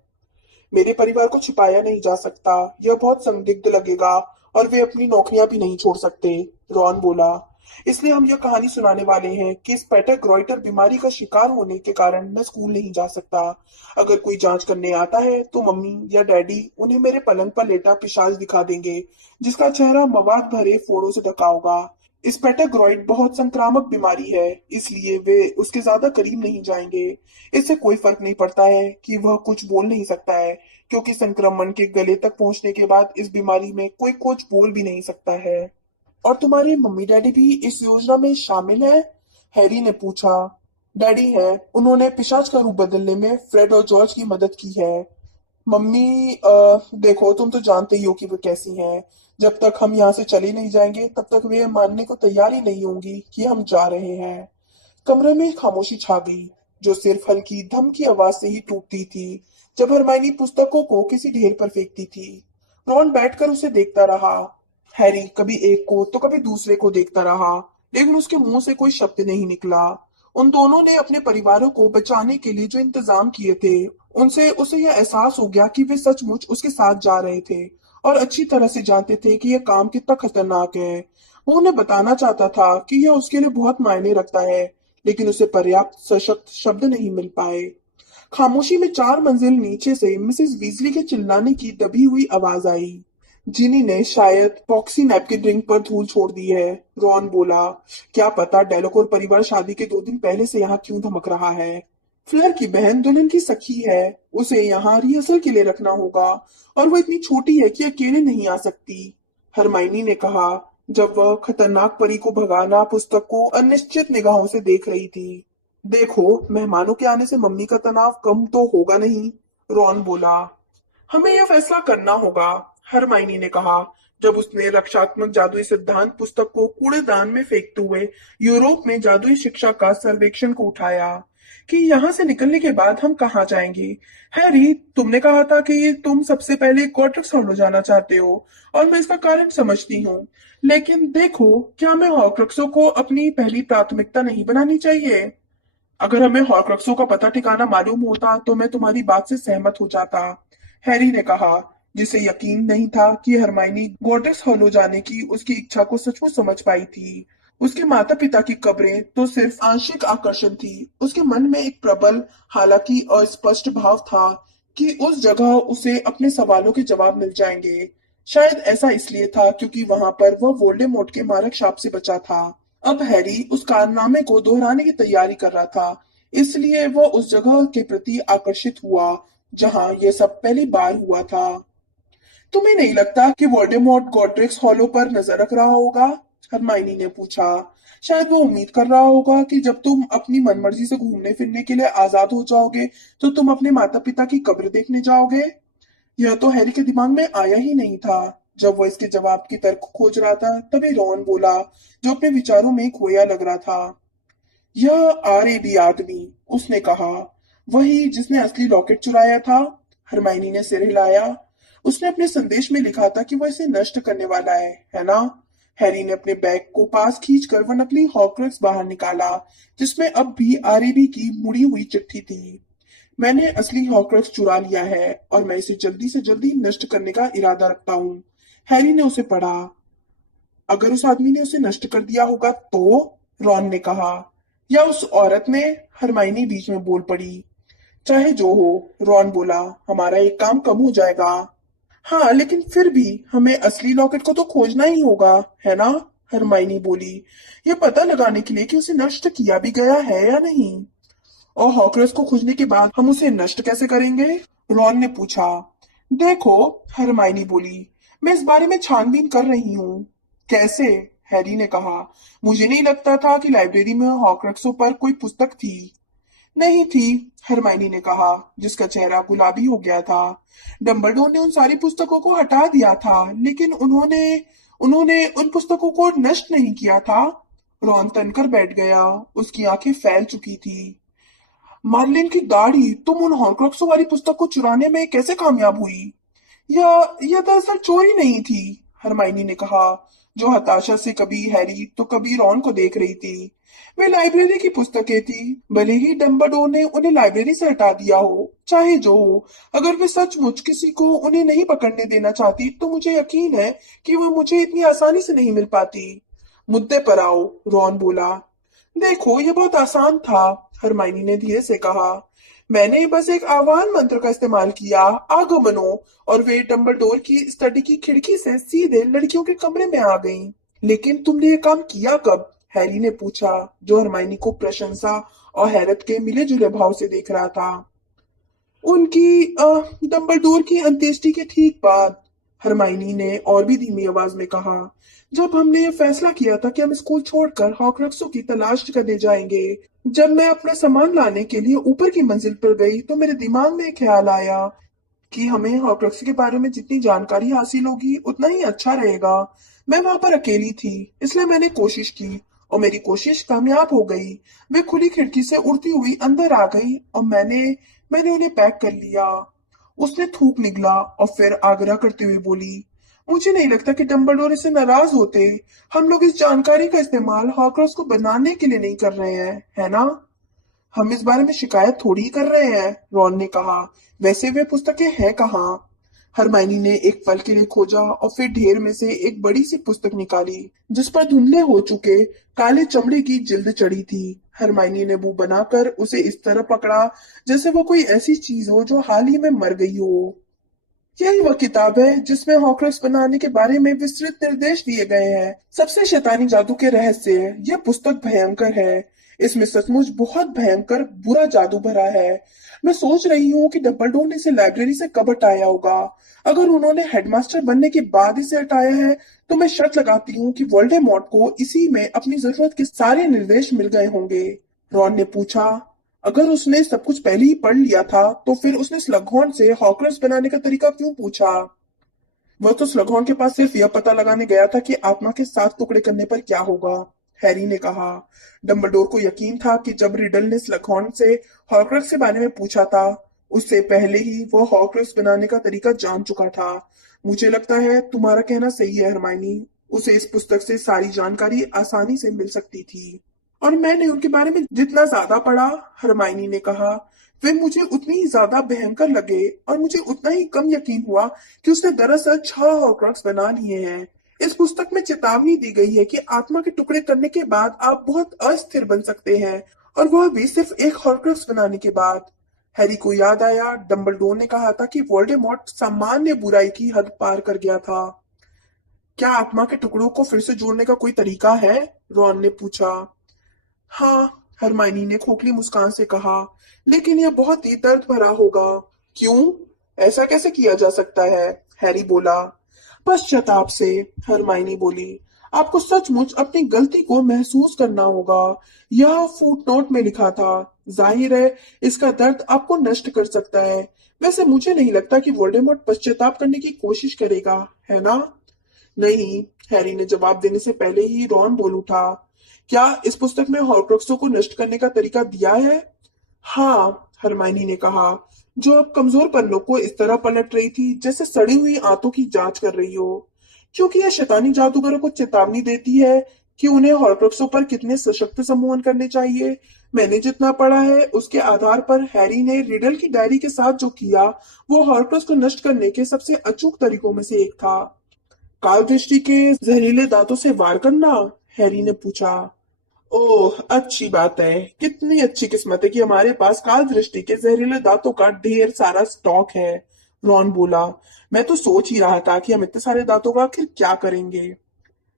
मेरे परिवार को छिपाया नहीं जा सकता, यह बहुत संदिग्ध लगेगा, और वे अपनी नौकरियां भी नहीं छोड़ सकते, रॉन बोला। इसलिए हम यह कहानी सुनाने वाले हैं कि इस पेटर ग्रॉइटर बीमारी का शिकार होने के कारण मैं स्कूल नहीं जा सकता। अगर कोई जांच करने आता है तो मम्मी या डैडी उन्हें मेरे पलंग पर लेटा पिशाच दिखा देंगे, जिसका चेहरा मवाद भरे फोड़ों से ढका होगा। स्पेटाग्रॉइड बहुत संक्रामक बीमारी है, इसलिए वे उसके ज्यादा करीब नहीं जाएंगे। इससे कोई फर्क नहीं पड़ता है कि वह कुछ बोल नहीं सकता है, क्योंकि संक्रमण के गले तक पहुंचने के बाद इस बीमारी में कोई कुछ बोल भी नहीं सकता है। और तुम्हारे मम्मी डैडी भी इस योजना में शामिल है? हैरी ने पूछा। डैडी है, उन्होंने पिशाच का रूप बदलने में फ्रेड और जॉर्ज की मदद की है। मम्मी देखो, तुम तो जानते ही हो कि वो कैसी हैं। जब तक हम यहाँ से चले नहीं जाएंगे तब तक वे मानने को तैयार ही नहीं होंगी कि हम जा रहे हैं। कमरे में खामोशी छा गई, जो सिर्फ हल्की धम की आवाज से ही टूटती थी जब हरमाइनी पुस्तकों को किसी ढेर पर फेंकती थी। रॉन बैठकर उसे देखता रहा। हैरी कभी एक को तो कभी दूसरे को देखता रहा, लेकिन उसके मुंह से कोई शब्द नहीं निकला। उन दोनों ने अपने परिवारों को बचाने के लिए जो इंतजाम किए थे, उनसे उसे यह एहसास हो गया कि वे सचमुच उसके साथ जा रहे थे और अच्छी तरह से जानते थे कि यह काम कितना खतरनाक है। वो उन्हें बताना चाहता था कि यह उसके लिए बहुत मायने रखता है, लेकिन उसे पर्याप्त सशक्त शब्द नहीं मिल पाए। खामोशी में 4 मंजिल नीचे से मिसेस वीजली के चिल्लाने की दबी हुई आवाज आई। जिनी ने शायद पॉक्सी नैपकिन रिंग पर धूल छोड़ दी है। रॉन बोला, क्या पता डेलाकोर परिवार शादी के 2 दिन पहले से यहाँ क्यों धमक रहा है। फ्लेयर की बहन दुल्हन की सखी है, उसे यहाँ रिहर्सल के लिए रखना होगा, और वो इतनी छोटी है कि अकेले नहीं आ सकती। हरमाइनी ने कहा, जब वह खतरनाक परी को भगाना पुस्तक को अनिश्चित निगाहों से देख रही थी। देखो, मेहमानों के आने से मम्मी का तनाव कम तो होगा नहीं, रॉन बोला। हमें यह फैसला करना होगा, हरमाइनी ने कहा, जब उसने रक्षात्मक जादुई सिद्धांत पुस्तक को कूड़ेदान में फेंकते हुए यूरोप में जादुई शिक्षा का सर्वेक्षण को उठाया कि यहाँ से निकलने के बाद हम कहाँ जाएंगे। हैरी, तुमने कहा था कि तुम सबसे पहले कॉर्टेक्स हॉलो जाना चाहते हो, और मैं इसका कारण समझती हूँ। लेकिन देखो, क्या हमें हॉर्क्रक्सों को अपनी पहली प्राथमिकता नहीं बनानी चाहिए? अगर हमें हॉर्क्रक्सों का पता ठिकाना मालूम होता तो मैं तुम्हारी बात से सहमत हो जाता, हैरी ने कहा, जिसे यकीन नहीं था कि हरमाइनी गोटेक्स हॉलो जाने की उसकी इच्छा को सचमुच समझ पाई थी। उसके माता पिता की कब्रें तो सिर्फ आंशिक आकर्षण थी। उसके मन में एक प्रबल, हालांकि अस्पष्ट भाव था कि उस जगह उसे अपने सवालों के जवाब मिल जाएंगे। शायद ऐसा इसलिए था क्योंकि वहां पर वह वोल्डेमॉर्ट के मारक शाप से बचा था। अब हैरी उस कारनामे को दोहराने की तैयारी कर रहा था, इसलिए वह उस जगह के प्रति आकर्षित हुआ जहां यह सब पहली बार हुआ था। तुम्हें नहीं लगता कि वोल्डेमॉर्ट गॉड्रिक्स हॉलो पर नजर रख रहा होगा? हरमाइनी ने पूछा। शायद वो उम्मीद कर रहा होगा कि जब तुम अपनी मनमर्जी से घूमने फिरने के लिए आजाद हो जाओगे तो तुम अपने माता पिता की कब्र देखने जाओगे। यह तो हैरी के दिमाग में आया ही नहीं था। जब वो इसके जवाब की तर्क खोज रहा था तभी रॉन बोला, जो अपने विचारों में खोया लग रहा था। यह आरएबी आदमी, उसने कहा, वही जिसने असली लॉकेट चुराया था। हरमाइनी ने सिर हिलाया। उसने अपने संदेश में लिखा था कि वह इसे नष्ट करने वाला है ना? हैरी ने अपने बैग को पास खींचकर वह नकली हॉर्क्रक्स बाहर निकाला, जिसमें अब भी आरएबी की मुड़ी हुई चिट्ठी थी। मैंने असली हॉर्क्रक्स चुरा लिया है और मैं इसे जल्दी से जल्दी नष्ट करने का इरादा रखता हूँ। हैरी ने उसे पढ़ा। अगर उस आदमी ने उसे नष्ट कर दिया होगा तो? रॉन ने कहा। या उस औरत ने? हरमाइनी बीच में बोल पड़ी। चाहे जो हो, रॉन बोला, हमारा एक काम कम हो जाएगा। हाँ, लेकिन फिर भी हमें असली लॉकेट को तो खोजना ही होगा, है ना? हरमाइनी बोली, ये पता लगाने के लिए कि उसे नष्ट किया भी गया है या नहीं। और हॉकरस को खोजने के बाद हम उसे नष्ट कैसे करेंगे? रॉन ने पूछा। देखो, हरमाइनी बोली, मैं इस बारे में छानबीन कर रही हूँ। कैसे? हैरी ने कहा। मुझे नहीं लगता था कि लाइब्रेरी में हॉकरक्सों पर कोई पुस्तक थी। नहीं थी, हरमाइनी ने कहा, जिसका चेहरा गुलाबी हो गया था। डंबलडोर ने उन सारी पुस्तकों को हटा दिया था, लेकिन उन्होंने उन्होंने उन पुस्तकों को नष्ट नहीं किया था। रॉन तनकर बैठ गया, उसकी आंखें फैल चुकी थी। मार्लिन की दाढ़ी तुम उन हॉर्क्रक्सों वाली पुस्तक को चुराने में कैसे कामयाब हुई? यह दरअसल चोरी नहीं थी, हरमाइनी ने कहा, जो हताशा से कभी हैरी तो कभी रॉन को देख रही थी। वे लाइब्रेरी की पुस्तकें थी, भले ही डम्बलडोर ने उन्हें लाइब्रेरी से हटा दिया हो। चाहे जो हो, अगर वे सचमुच किसी को उन्हें नहीं पकड़ने देना चाहती तो मुझे यकीन है कि वो मुझे इतनी आसानी से नहीं मिल पाती। मुद्दे पर आओ, रॉन बोला। देखो, ये बहुत आसान था, हरमाइनी ने धीरे से कहा। मैंने बस एक आह्वान मंत्र का इस्तेमाल किया, आगमनो, और वे डंबलडोर की स्टडी की खिड़की से सीधे लड़कियों के कमरे में आ गईं। लेकिन तुमने ये काम किया कब? हैरी ने पूछा, जो हरमाइनी को प्रशंसा और हैरत के मिले जुले भाव से देख रहा था। उनकी डंबलडोर की अंत्येष्टि के ठीक बाद। हरमाइनी ने और भी धीमी आवाज में कहा। जब हमने ये फैसला किया था कि हम स्कूल छोड़कर हॉकरक्सों की तलाश करने जाएंगे, जब मैं अपना सामान लाने के लिए ऊपर की मंजिल पर गई तो मेरे दिमाग में एक ख्याल आया कि हमें हॉकरक्स के बारे में जितनी जानकारी हासिल होगी उतना ही अच्छा रहेगा। मैं वहां पर अकेली थी, इसलिए मैंने कोशिश की और मेरी कोशिश कामयाब हो गई। वे खुली खिड़की से उड़ती हुई अंदर आ गई और मैंने मैंने उन्हें पैक कर लिया। उसने थूक निगला और फिर आग्रह करते हुए बोली, मुझे नहीं लगता कि डम्बलडोर इससे नाराज होते। हम लोग इस जानकारी का इस्तेमाल हॉकर्स को बनाने के लिए नहीं कर रहे हैं, है ना? हम इस बारे में शिकायत थोड़ी ही कर रहे हैं, रॉन ने कहा। वैसे वे पुस्तकें हैं कहाँ? हरमाइनी ने एक पल के लिए खोजा और फिर ढेर में से एक बड़ी सी पुस्तक निकाली जिस पर धुंधले हो चुके काले चमड़े की जिल्द चढ़ी थी। हरमाइनी ने मुंह बनाकर उसे इस तरह पकड़ा जैसे वो कोई ऐसी चीज हो जो हाल ही में मर गई हो। यही वह किताब है जिसमें हॉकर्स बनाने के बारे में विस्तृत निर्देश दिए गए हैं। सबसे शैतानी जादू के रहस्य। यह पुस्तक भयंकर है। इसमें सचमुच बहुत भयंकर बुरा जादू भरा है। मैं सोच रही हूँ कि डम्बलडोर ने इसे लाइब्रेरी से कब हटाया होगा। अगर उन्होंने हेडमास्टर बनने के बाद इसे हटाया है तो मैं शर्त लगाती हूँ कि वोल्डेमॉर्ट को इसी में अपनी जरूरत के सारे निर्देश मिल गए होंगे। रॉन ने पूछा। अगर उसने सब कुछ पहले ही पढ़ लिया था तो फिर उसने स्लगहॉर्न से हॉकर्स बनाने का तरीका क्यों पूछा? वह तो स्लगहॉर्न के पास सिर्फ यह पता लगाने गया था कि आत्मा के 7 टुकड़े करने पर क्या होगा, हैरी ने कहा। डंबलडोर को यकीन था कि जब रिडल ने स्लगहॉर्न से हॉकर्स के बारे में पूछा था उससे पहले ही वह हॉकर्स बनाने का तरीका जान चुका था। मुझे लगता है तुम्हारा कहना सही है हरमाइनी। उसे इस पुस्तक से सारी जानकारी आसानी से मिल सकती थी। और मैंने उनके बारे में जितना ज्यादा पढ़ा, हरमाइनी ने कहा, वे मुझे उतनी ही ज्यादा भयंकर लगे और मुझे उतना ही कम यकीन हुआ कि उसने दरअसल 6 हॉर्क्रक्स बना लिए हैं। इस पुस्तक में चेतावनी दी गई है कि आत्मा के टुकड़े करने के बाद आप बहुत अस्थिर बन सकते हैं, और वह भी सिर्फ एक हॉर्क्रक्स बनाने के बाद। हैरी को याद आया डंबलडोर ने कहा था कि वोल्डेमॉर्ट सामान्य बुराई की हद पार कर गया था। क्या आत्मा के टुकड़ों को फिर से जोड़ने का कोई तरीका है? रॉन ने पूछा। हाँ, हरमाइनी ने खोखली मुस्कान से कहा, लेकिन यह बहुत ही दर्द भरा होगा। क्यों? ऐसा कैसे किया जा सकता है? हैरी बोला। पश्चाताप से, हरमाइनी बोली। आपको सचमुच अपनी गलती को महसूस करना होगा। यह फुटनोट में लिखा था। जाहिर है इसका दर्द आपको नष्ट कर सकता है। वैसे मुझे नहीं लगता कि वोल्डेमॉर्ट पश्चाताप करने की कोशिश करेगा, है ना? नहीं, हैरी ने जवाब देने से पहले ही रॉन बोल उठा। क्या इस पुस्तक में हॉर्क्रक्सों को नष्ट करने का तरीका दिया है? हाँ, हरमाइनी ने कहा, जो अब कमजोर पन्नों को इस तरह पलट रही थी जैसे सड़ी हुई आंतों की जांच कर रही हो, क्योंकि यह शैतानी जादूगरों को चेतावनी देती है कि उन्हें हॉर्क्रक्सों पर कितने सशक्त सम्मोहन करने चाहिए। मैंने जितना पढ़ा है उसके आधार पर हैरी ने रिडल की डायरी के साथ जो किया वो हॉर्क्रक्स को नष्ट करने के सबसे अचूक तरीकों में से एक था। काल दृष्टि के जहरीले दांतों से वार करना? हैरी ने पूछा। ओह, अच्छी बात है। कितनी अच्छी किस्मत है कि हमारे पास काल दृष्टि के जहरीले दांतों का ढेर सारा स्टॉक है, रॉन बोला। मैं तो सोच ही रहा था कि हम इतने सारे दांतों का आखिर क्या करेंगे।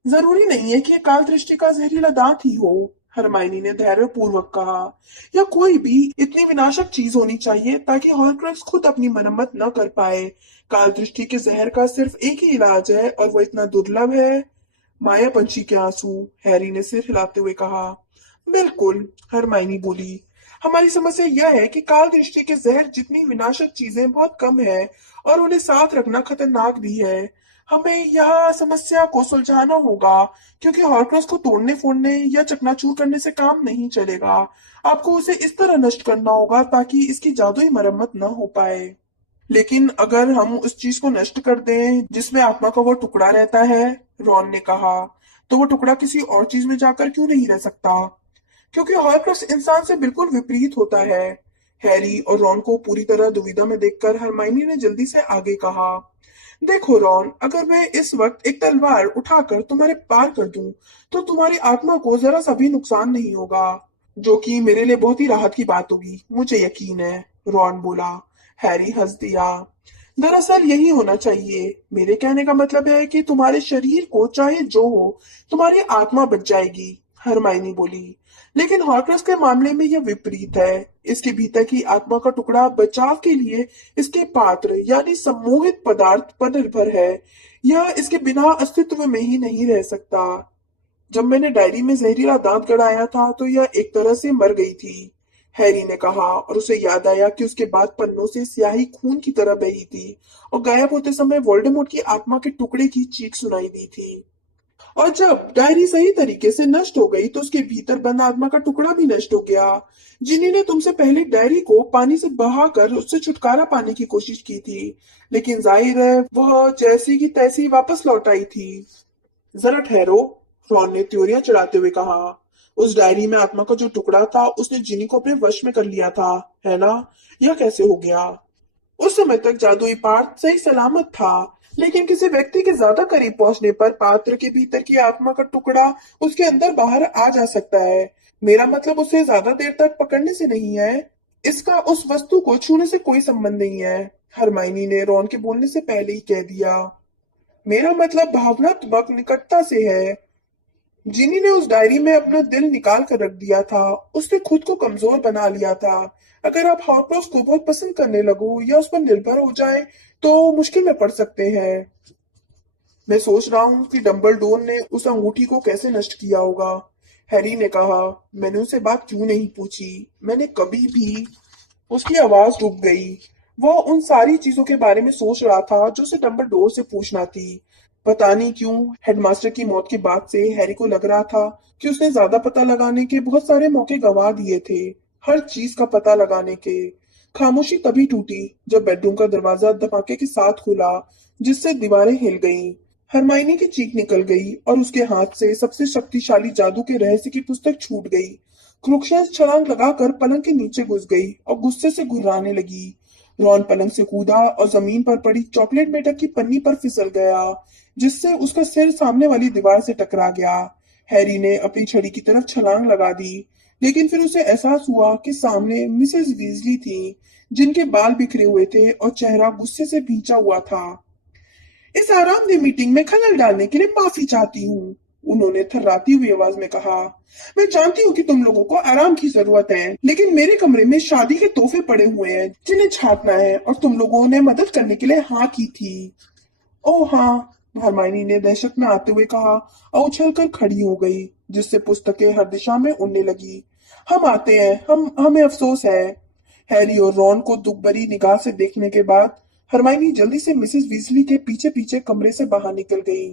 जरूरी नहीं है कि ये काल दृष्टि का जहरीला दांत ही हो, हरमाइनी ने धैर्यपूर्वक कहा। या कोई भी इतनी विनाशक चीज होनी चाहिए ताकि हॉर्क्रक्स खुद अपनी मरम्मत न कर पाए। काल दृष्टि के जहर का सिर्फ एक ही इलाज है और वो इतना दुर्लभ है। माया पंछी के आंसू, हैरी ने सिर हिलाते हुए कहा। बिल्कुल, हरमाइनी बोली। हमारी समस्या यह है कि काल दृष्टि के जहर जितनी विनाशक चीजें बहुत कम है और उन्हें साथ रखना खतरनाक भी है। हमें यह समस्या को सुलझाना होगा, क्योंकि हॉर्क्रक्स को तोड़ने फोड़ने या चकनाचूर करने से काम नहीं चलेगा। आपको उसे इस तरह नष्ट करना होगा ताकि इसकी जादुई मरम्मत न हो पाए। लेकिन अगर हम उस चीज को नष्ट कर दें जिसमें आत्मा का वो टुकड़ा रहता है, रॉन ने कहा, तो वो टुकड़ा किसी और चीज में जाकर क्यों नहीं रह सकता? क्योंकि हॉर्क्रक्स इंसान से बिल्कुल विपरीत होता है। हैरी और रॉन को पूरी तरह दुविधा में देखकर हरमाइनी ने जल्दी से आगे कहा। देखो रॉन, अगर मैं इस वक्त एक तलवार उठाकर तुम्हारे पार कर दूं तो तुम्हारी आत्मा को जरा सा भी नुकसान नहीं होगा, जो कि मेरे लिए बहुत ही राहत की बात होगी, मुझे यकीन है, रॉन बोला। हैरी हंस दिया। दरअसल यही होना चाहिए। मेरे कहने का मतलब है कि तुम्हारे शरीर को चाहे जो हो, तुम्हारी आत्मा बच जाएगी। हरमाइनी बोली। लेकिन हॉर्क्रक्स के मामले में यह विपरीत है। इसके भीतर की आत्मा का टुकड़ा बचाव के लिए इसके पात्र यानी सम्मोहित पदार्थ पर निर्भर है। यह इसके बिना अस्तित्व में ही नहीं रह सकता। जब मैंने डायरी में जहरीला दांत गड़ाया था तो यह एक तरह से मर गई थी, हैरी ने कहा, और उसे याद आया कि उसके बाद पन्नों से स्याही खून की तरह बही थी और गायब होते समय वोल्डेमॉर्ट की आत्मा के टुकड़े की चीख सुनाई दी थी। और जब डायरी सही तरीके से नष्ट हो गई तो उसके भीतर बंद आत्मा का टुकड़ा भी नष्ट हो गया। जिनी ने तुमसे पहले डायरी को पानी से बहाकर उससे छुटकारा पाने की कोशिश की थी, लेकिन जाहिर है वह जैसी की तैसी वापस लौट आई थी। जरा ठहरो, रॉन ने त्योरियां चढ़ाते हुए कहा। उस डायरी में आत्मा का जो टुकड़ा था उसने जिनी को अपने वश में कर लिया था, है ना? यह कैसे हो गया? उस समय तक जादुई पार्ट सही सलामत था, लेकिन किसी व्यक्ति के ज्यादा करीब पहुंचने पर पात्र के भीतर की आत्मा का टुकड़ा उसके अंदर बाहर आ जा सकता है। मेरा मतलब उसे ज्यादा देर तक पकड़ने से नहीं है। इसका उस वस्तु को छूने से कोई संबंध नहीं है, हरमाइनी ने रॉन के बोलने से पहले ही कह दिया। मेरा मतलब भावनात्मक निकटता से है। जिनी ने उस डायरी में अपना दिल निकाल कर रख दिया था। उसने खुद को कमजोर बना लिया था। अगर आप हॉर्क्रोस को बहुत पसंद करने लगो या उस पर निर्भर हो जाए तो मुश्किल में पड़ सकते हैं। मैं सोच रहा हूँ कि डंबलडोर ने उस अंगूठी को कैसे नष्ट किया होगा, हैरी ने कहा। मैंने उनसे बात क्यों नहीं पूछी? मैंने कभी भी। उसकी आवाज रुक गई। वह उन सारी चीजों के बारे में सोच रहा था जो उसे डंबलडोर से पूछना थी। पता नहीं क्यों हेडमास्टर की मौत के बाद से हैरी को लग रहा था कि उसने ज्यादा पता लगाने के बहुत सारे मौके गंवा दिए थे, हर चीज का पता लगाने के। खामोशी तभी टूटी जब बेडरूम का दरवाजा धमाके के साथ खुला, जिससे दीवारें हिल गईं। हरमाइनी की चीख निकल गई और उसके हाथ से सबसे शक्तिशाली जादू के रहस्य की पुस्तक छूट गई। क्रुक्षेंस छलांग लगाकर पलंग के नीचे घुस गई और गुस्से से घुर्राने लगी। रॉन पलंग से कूदा और जमीन पर पड़ी चॉकलेट मेटक की पन्नी पर फिसल गया, जिससे उसका सिर सामने वाली दीवार से टकरा गया। हैरी ने अपनी छड़ी की तरफ छलांग लगा दी, लेकिन फिर उसे एहसास हुआ कि सामने मिसेस वीजली थी, जिनके बाल बिखरे हुए थे और चेहरा गुस्से से भींचा हुआ था। इस आरामदेह मीटिंग में खलल डालने के लिए माफी चाहती हूँ, उन्होंने थर्राती हुई आवाज में कहा। मैं जानती हूँ कि तुम लोगों को आराम की जरूरत है, लेकिन मेरे कमरे में शादी के तोहफे पड़े हुए हैं जिन्हें छापना है, और तुम लोगों ने मदद करने के लिए हाँ की थी। ओह हाँ, हरमाइनी ने दहशत में आते हुए कहा और उछलकर खड़ी हो गई, जिससे पुस्तकें हर दिशा में उड़ने लगी। हम आते हैं, हम हमें अफसोस है। हैरी और रॉन को दुख भरी निगाह से देखने के बाद हरमाइनी जल्दी से मिसेस वीजली के पीछे पीछे कमरे से बाहर निकल गई।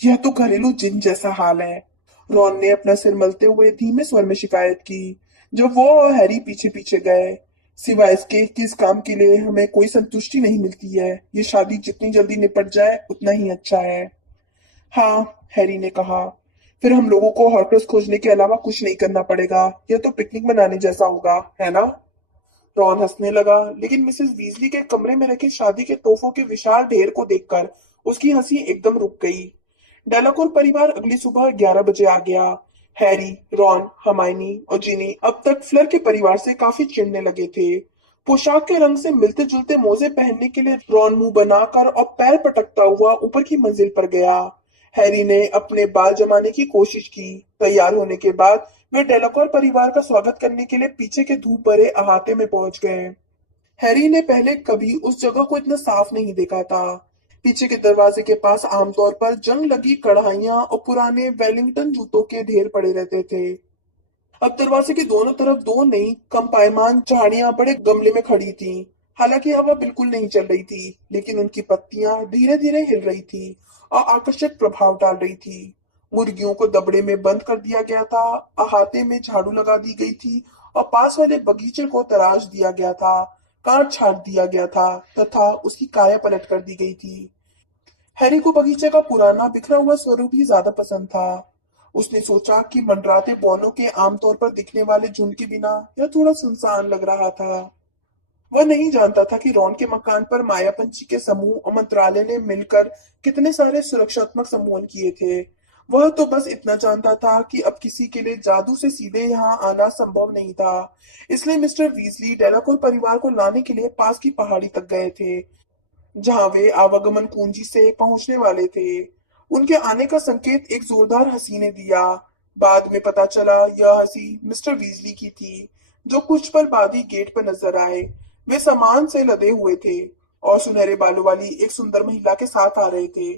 यह तो घरेलू जिन जैसा हाल है, रॉन ने अपना सिर मलते हुए धीमे स्वर में शिकायत की, जब वो और हैरी पीछे पीछे गए। सिवाय इसके कि इस काम के लिए हमें कोई संतुष्टि नहीं मिलती है। ये शादी जितनी जल्दी निपट जाए उतना ही अच्छा है। हाँ, हैरी ने कहा। फिर हम लोगों को हॉर्क्रक्स खोजने के अलावा कुछ नहीं करना पड़ेगा। यह तो पिकनिक मनाने जैसा होगा, है ना? रॉन हंसने लगा, लेकिन मिसेस वीजली के कमरे में रखे शादी के तोहफों के विशाल ढेर को देखकर उसकी हंसी एकदम रुक गई। डेलाकोर परिवार अगली सुबह 11 बजे आ गया। हैरी, रॉन, हर्माइनी और जिनी अब तक फ्लर के परिवार से काफी चिढ़ने लगे थे। पोशाक के रंग से मिलते जुलते मोजे पहनने के लिए रॉन मुंह बनाकर और पैर पटकता हुआ ऊपर की मंजिल पर गया। हैरी ने अपने बाल जमाने की कोशिश की। तैयार होने के बाद वे डेलाकोर परिवार का स्वागत करने के लिए पीछे के धूप भरे अहाते में पहुंच गए। हैरी ने पहले कभी उस जगह को इतना साफ नहीं देखा था। पीछे के दरवाजे के पास आमतौर पर जंग लगी कढ़ाइयां और पुराने वेलिंगटन जूतों के ढेर पड़े रहते थे। अब दरवाजे के दोनों तरफ दो नई कम पायमान झाड़ियां बड़े गमले में खड़ी थीं। हालांकि हवा बिल्कुल नहीं चल रही थी, लेकिन उनकी पत्तियां धीरे धीरे हिल रही थी और आकर्षक प्रभाव डाल रही थी। मुर्गियों को दबड़े में बंद कर दिया गया था, अहाते में झाड़ू लगा दी गई थी और पास वाले बगीचे को तराश दिया गया था, काट छाट दिया गया था तथा उसकी काया पलट कर दी गई थी। हैरी को बगीचे का पुराना बिखरा हुआ स्वरूप ही ज्यादा पसंद था। उसने सोचा कि मंडराते बौनों के आमतौर पर दिखने वाले झुंड के बिना यह थोड़ा सुनसान लग रहा था। वह नहीं जानता था कि रॉन के मकान पर मायापंछी के समूह और मंत्रालय ने मिलकर कितने सारे सुरक्षात्मक संबोधन किए थे। वह तो बस इतना जानता था कि अब किसी के लिए जादू से सीधे यहाँ आना संभव नहीं था। इसलिए मिस्टर वीजली डेलाकोर परिवार को लाने के लिए पास की पहाड़ी तक गए थे, जहां वे आवागमन कुंजी से पहुंचने वाले थे। उनके आने का संकेत एक जोरदार हंसी ने दिया। बाद में पता चला यह हंसी मिस्टर वीजली की थी, जो कुछ पल बाद ही गेट पर नजर आए। वे सामान से लदे हुए थे और सुनहरे बालों वाली एक सुंदर महिला के साथ आ रहे थे।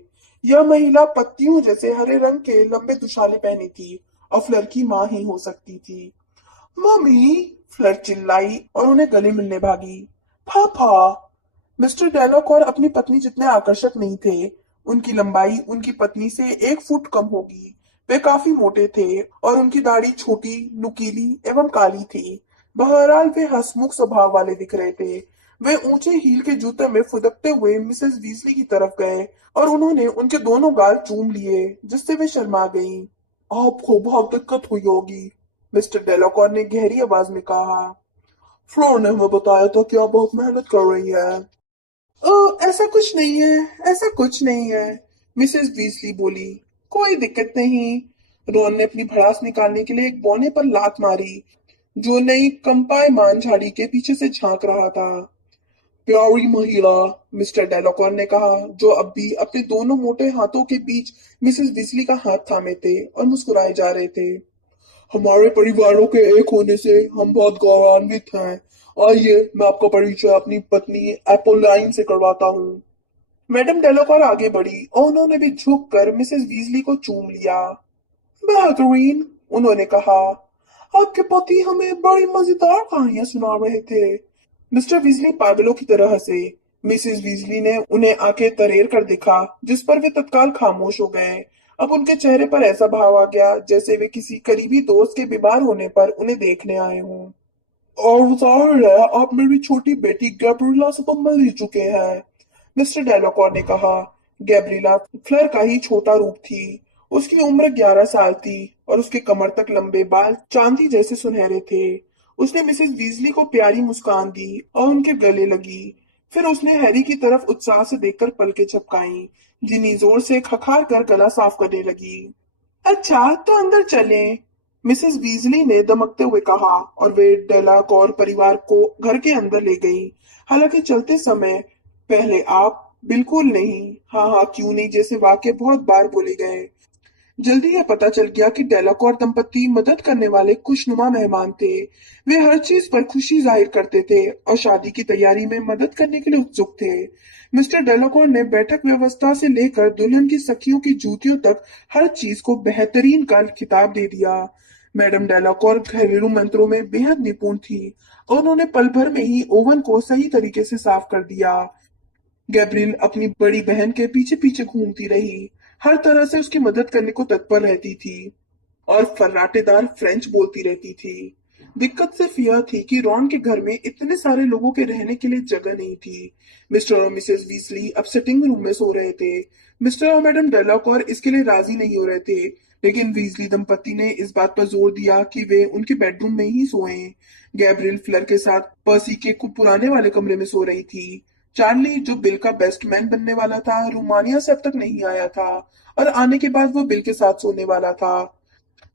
यह महिला पत्तियों जैसे हरे रंग के लंबे दुशाले पहनी थी और फ्लर की माँ ही हो सकती थी। मम्मी, फ्लर चिल्लाई और उन्हें गले मिलने भागी। पापा। मिस्टर डेलाकॉर अपनी पत्नी जितने आकर्षक नहीं थे। उनकी लंबाई उनकी पत्नी से 1 फुट कम होगी। वे काफी मोटे थे और उनकी दाढ़ी छोटी, नुकीली एवं काली थी। बहरहाल वे हंसमुख स्वभाव वाले दिख रहे थे। वे ऊंचे हील के जूते में फुदकते हुए मिसेस वीजली की तरफ गए और उन्होंने उनके दोनों गाल चूम लिए, जिससे वे शर्मा गईं। आपको बहुत दिक्कत हुई होगी, मिस्टर डेलाकॉर ने गहरी आवाज में कहा। फ्लोर ने हमें बताया था कि आप बहुत मेहनत कर रही है। ऐसा कुछ नहीं है, ऐसा कुछ नहीं है, मिसेस बीसली बोली। कोई दिक्कत नहीं। रॉन ने अपनी भड़ास निकालने के लिए एक बौने पर लात मारी, जो नई कंपायमान झाड़ी के पीछे से झांक रहा था। प्यारी महिला, मिस्टर डेलाकॉर ने कहा, जो अब भी अपने दोनों मोटे हाथों के बीच मिसेस बिजली का हाथ थामे थे और मुस्कुराए जा रहे थे। हमारे परिवारों के एक होने से हम बहुत गौरवान्वित हैं। आइए, मैं आपका परिचय अपनी पत्नी एपोलाइन से करवाता हूँ। मैडम डेलाकॉर आगे बढ़ी और उन्होंने भी झुक कर मिसेस वीजली को चूम लिया। बेहतरीन, उन्होंने कहा। आपके पति हमें बड़ी मजेदार कहानियां सुना रहे थे। मिस्टर वीजली पागलों की तरह हंसे। मिसेस वीजली ने उन्हें आंखें तरेर कर देखा, जिस पर वे तत्काल खामोश हो गए। अब उनके चेहरे पर ऐसा भाव आ गया जैसे वे किसी करीबी दोस्त के बीमार होने पर उन्हें देखने आए हों। और जाहिर है आप मेरी छोटी बेटी गैब्रिएला से तो मिल ही चुके हैं, मिस्टर डेलाकॉर ने कहा। गैब्रिएला फ्लर का ही छोटा रूप थी। उसकी उम्र 11 साल थी और उसके कमर तक लंबे बाल चांदी जैसे सुनहरे थे। उसने मिसेस वीजली को प्यारी मुस्कान दी और उनके गले लगी। फिर उसने हैरी की तरफ उत्साह से देखकर पलकें झपकाईं, जिन्नी जोर से खखार कर गला साफ करने लगी। अच्छा, तो अंदर चलें, मिसेस बीजली ने दमकते हुए कहा और वे डेलाकॉर परिवार को घर के अंदर ले गईं। हालांकि चलते समय पहले आप बिल्कुल नहीं, हाँ हाँ क्यों नहीं जैसे वाक्य बहुत बार बोले गए। जल्दी यह पता चल गया कि डेलाकॉर दंपति मदद करने वाले खुशनुमा मेहमान थे। वे हर चीज पर खुशी जाहिर करते थे और शादी की तैयारी में मदद करने के लिए उत्सुक थे। मिस्टर डेलाकॉर ने बैठक व्यवस्था से लेकर दुल्हन की सखियों की जूतियों तक हर चीज को बेहतरीन का खिताब दे दिया। मैडम डेलाकॉर घरेलू मंत्रों में बेहद निपुण थी और उन्होंने पल भर में ही ओवन को सही तरीके से साफ कर दिया। गैब्रियल अपनी बड़ी बहन के पीछे पीछे घूमती रही, हर तरह से उसकी मदद करने को तत्पर रहती थी और फर्राटेदार फ्रेंच बोलती रहती थी। दिक्कत सिर्फ यह थी कि रॉन के घर में इतने सारे लोगों के रहने के लिए जगह नहीं थी। मिस्टर और मिसेस वीसली अब सिटिंग रूम में सो रहे थे। मिस्टर और मैडम डेलाकॉर इसके लिए राजी नहीं हो रहे थे, लेकिन वीजली दंपति ने इस बात पर जोर दिया कि वे उनके बेडरूम में ही सोएं। गैब्रियल फ्लर के साथ पर्सी के पुराने वाले कमरे में सो रही थी। चार्ली, जो बिल का बेस्ट मैन बनने वाला था, रोमानिया से अब तक नहीं आया था और आने के बाद वो बिल के साथ सोने वाला था।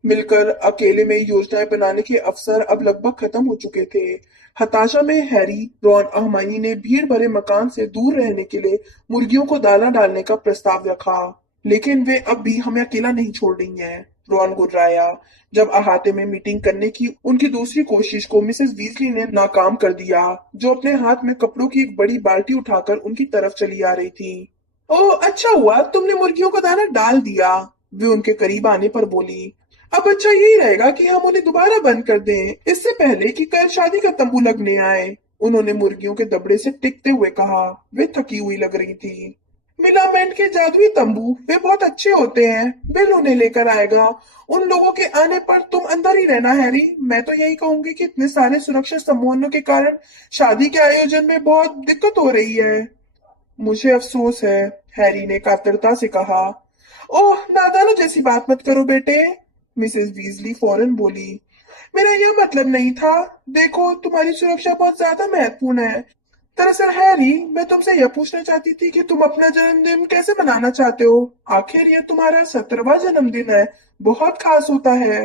मिलकर अकेले में योजनाएं बनाने के अवसर अब लगभग खत्म हो चुके थे। हताशा में हैरी, रॉन और हर्माइनी ने भीड़ भरे मकान से दूर रहने के लिए मुर्गियों को दाना डालने का प्रस्ताव रखा। लेकिन वे अब भी हमें अकेला नहीं छोड़ रही हैं, रॉन गुर्राया, जब अहाते में मीटिंग करने की उनकी दूसरी कोशिश को मिसेस वीजली ने नाकाम कर दिया, जो अपने हाथ में कपड़ों की एक बड़ी बाल्टी उठाकर उनकी तरफ चली आ रही थी। ओह, अच्छा हुआ तुमने मुर्गियों का दाना डाल दिया, वे उनके करीब आने पर बोली। अब अच्छा यही रहेगा कि हम उन्हें दोबारा बंद कर दें, इससे पहले कि कल शादी का तंबू लगने आए, उन्होंने मुर्गियों के दबड़े से टिकते हुए कहा। वे थकी हुई लग रही थी। मिलामेंट के जादुई तंबू, वे बहुत अच्छे होते हैं, बिल उन्हें लेकर आएगा। उन लोगों के आने पर तुम अंदर ही रहना हैरी। मैं तो यही कहूंगी कि इतने सारे सुरक्षा समूहों के कारण शादी के आयोजन में बहुत दिक्कत हो रही है। मुझे अफसोस है, हैरी ने कातरता से कहा। ओह, नादानों जैसी बात मत करो बेटे, मिसेस वीजली फौरन बोली। मेरा यह मतलब नहीं था। देखो, तुम्हारी सुरक्षा बहुत ज्यादा महत्वपूर्ण है। दरअसल हैरी, मैं तुमसे यह पूछना चाहती थी कि तुम अपना जन्मदिन कैसे मनाना चाहते हो। आखिर यह तुम्हारा 17वां जन्मदिन है, बहुत खास होता है।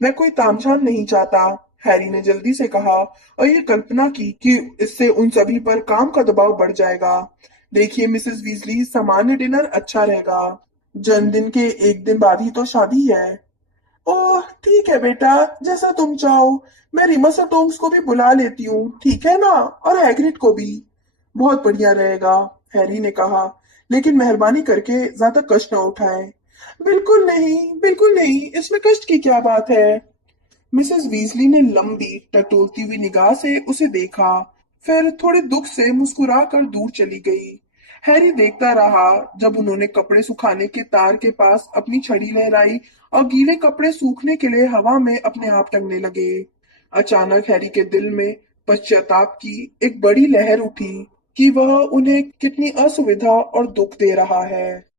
मैं कोई तामझाम नहीं चाहता, हैरी ने जल्दी से कहा और ये कल्पना की कि इससे उन सभी पर काम का दबाव बढ़ जाएगा। देखिए मिसेस वीजली, सामान्य डिनर अच्छा रहेगा। जन्मदिन के एक दिन बाद ही तो शादी है। ओह ठीक है बेटा, जैसा तुम चाहो। मैं रिमस और टोम्स को भी बुला लेती हूँ, ठीक है ना? और हैग्रिड को भी। बहुत बढ़िया रहेगा, हैरी ने कहा। लेकिन मेहरबानी करके ज्यादा कष्ट न उठाए। बिल्कुल नहीं, बिल्कुल नहीं, इसमें कष्ट की क्या बात है? मिसेस वीजली ने लंबी टटोलती हुई निगाह से उसे देखा, फिर थोड़े दुख से मुस्कुराकर दूर चली गई। हैरी देखता रहा जब उन्होंने कपड़े सुखाने के तार के पास अपनी छड़ी लहराई और गीले कपड़े सूखने के लिए हवा में अपने आप टंगने लगे। अचानक हैरी के दिल में पश्चाताप की एक बड़ी लहर उठी कि वह उन्हें कितनी असुविधा और दुख दे रहा है।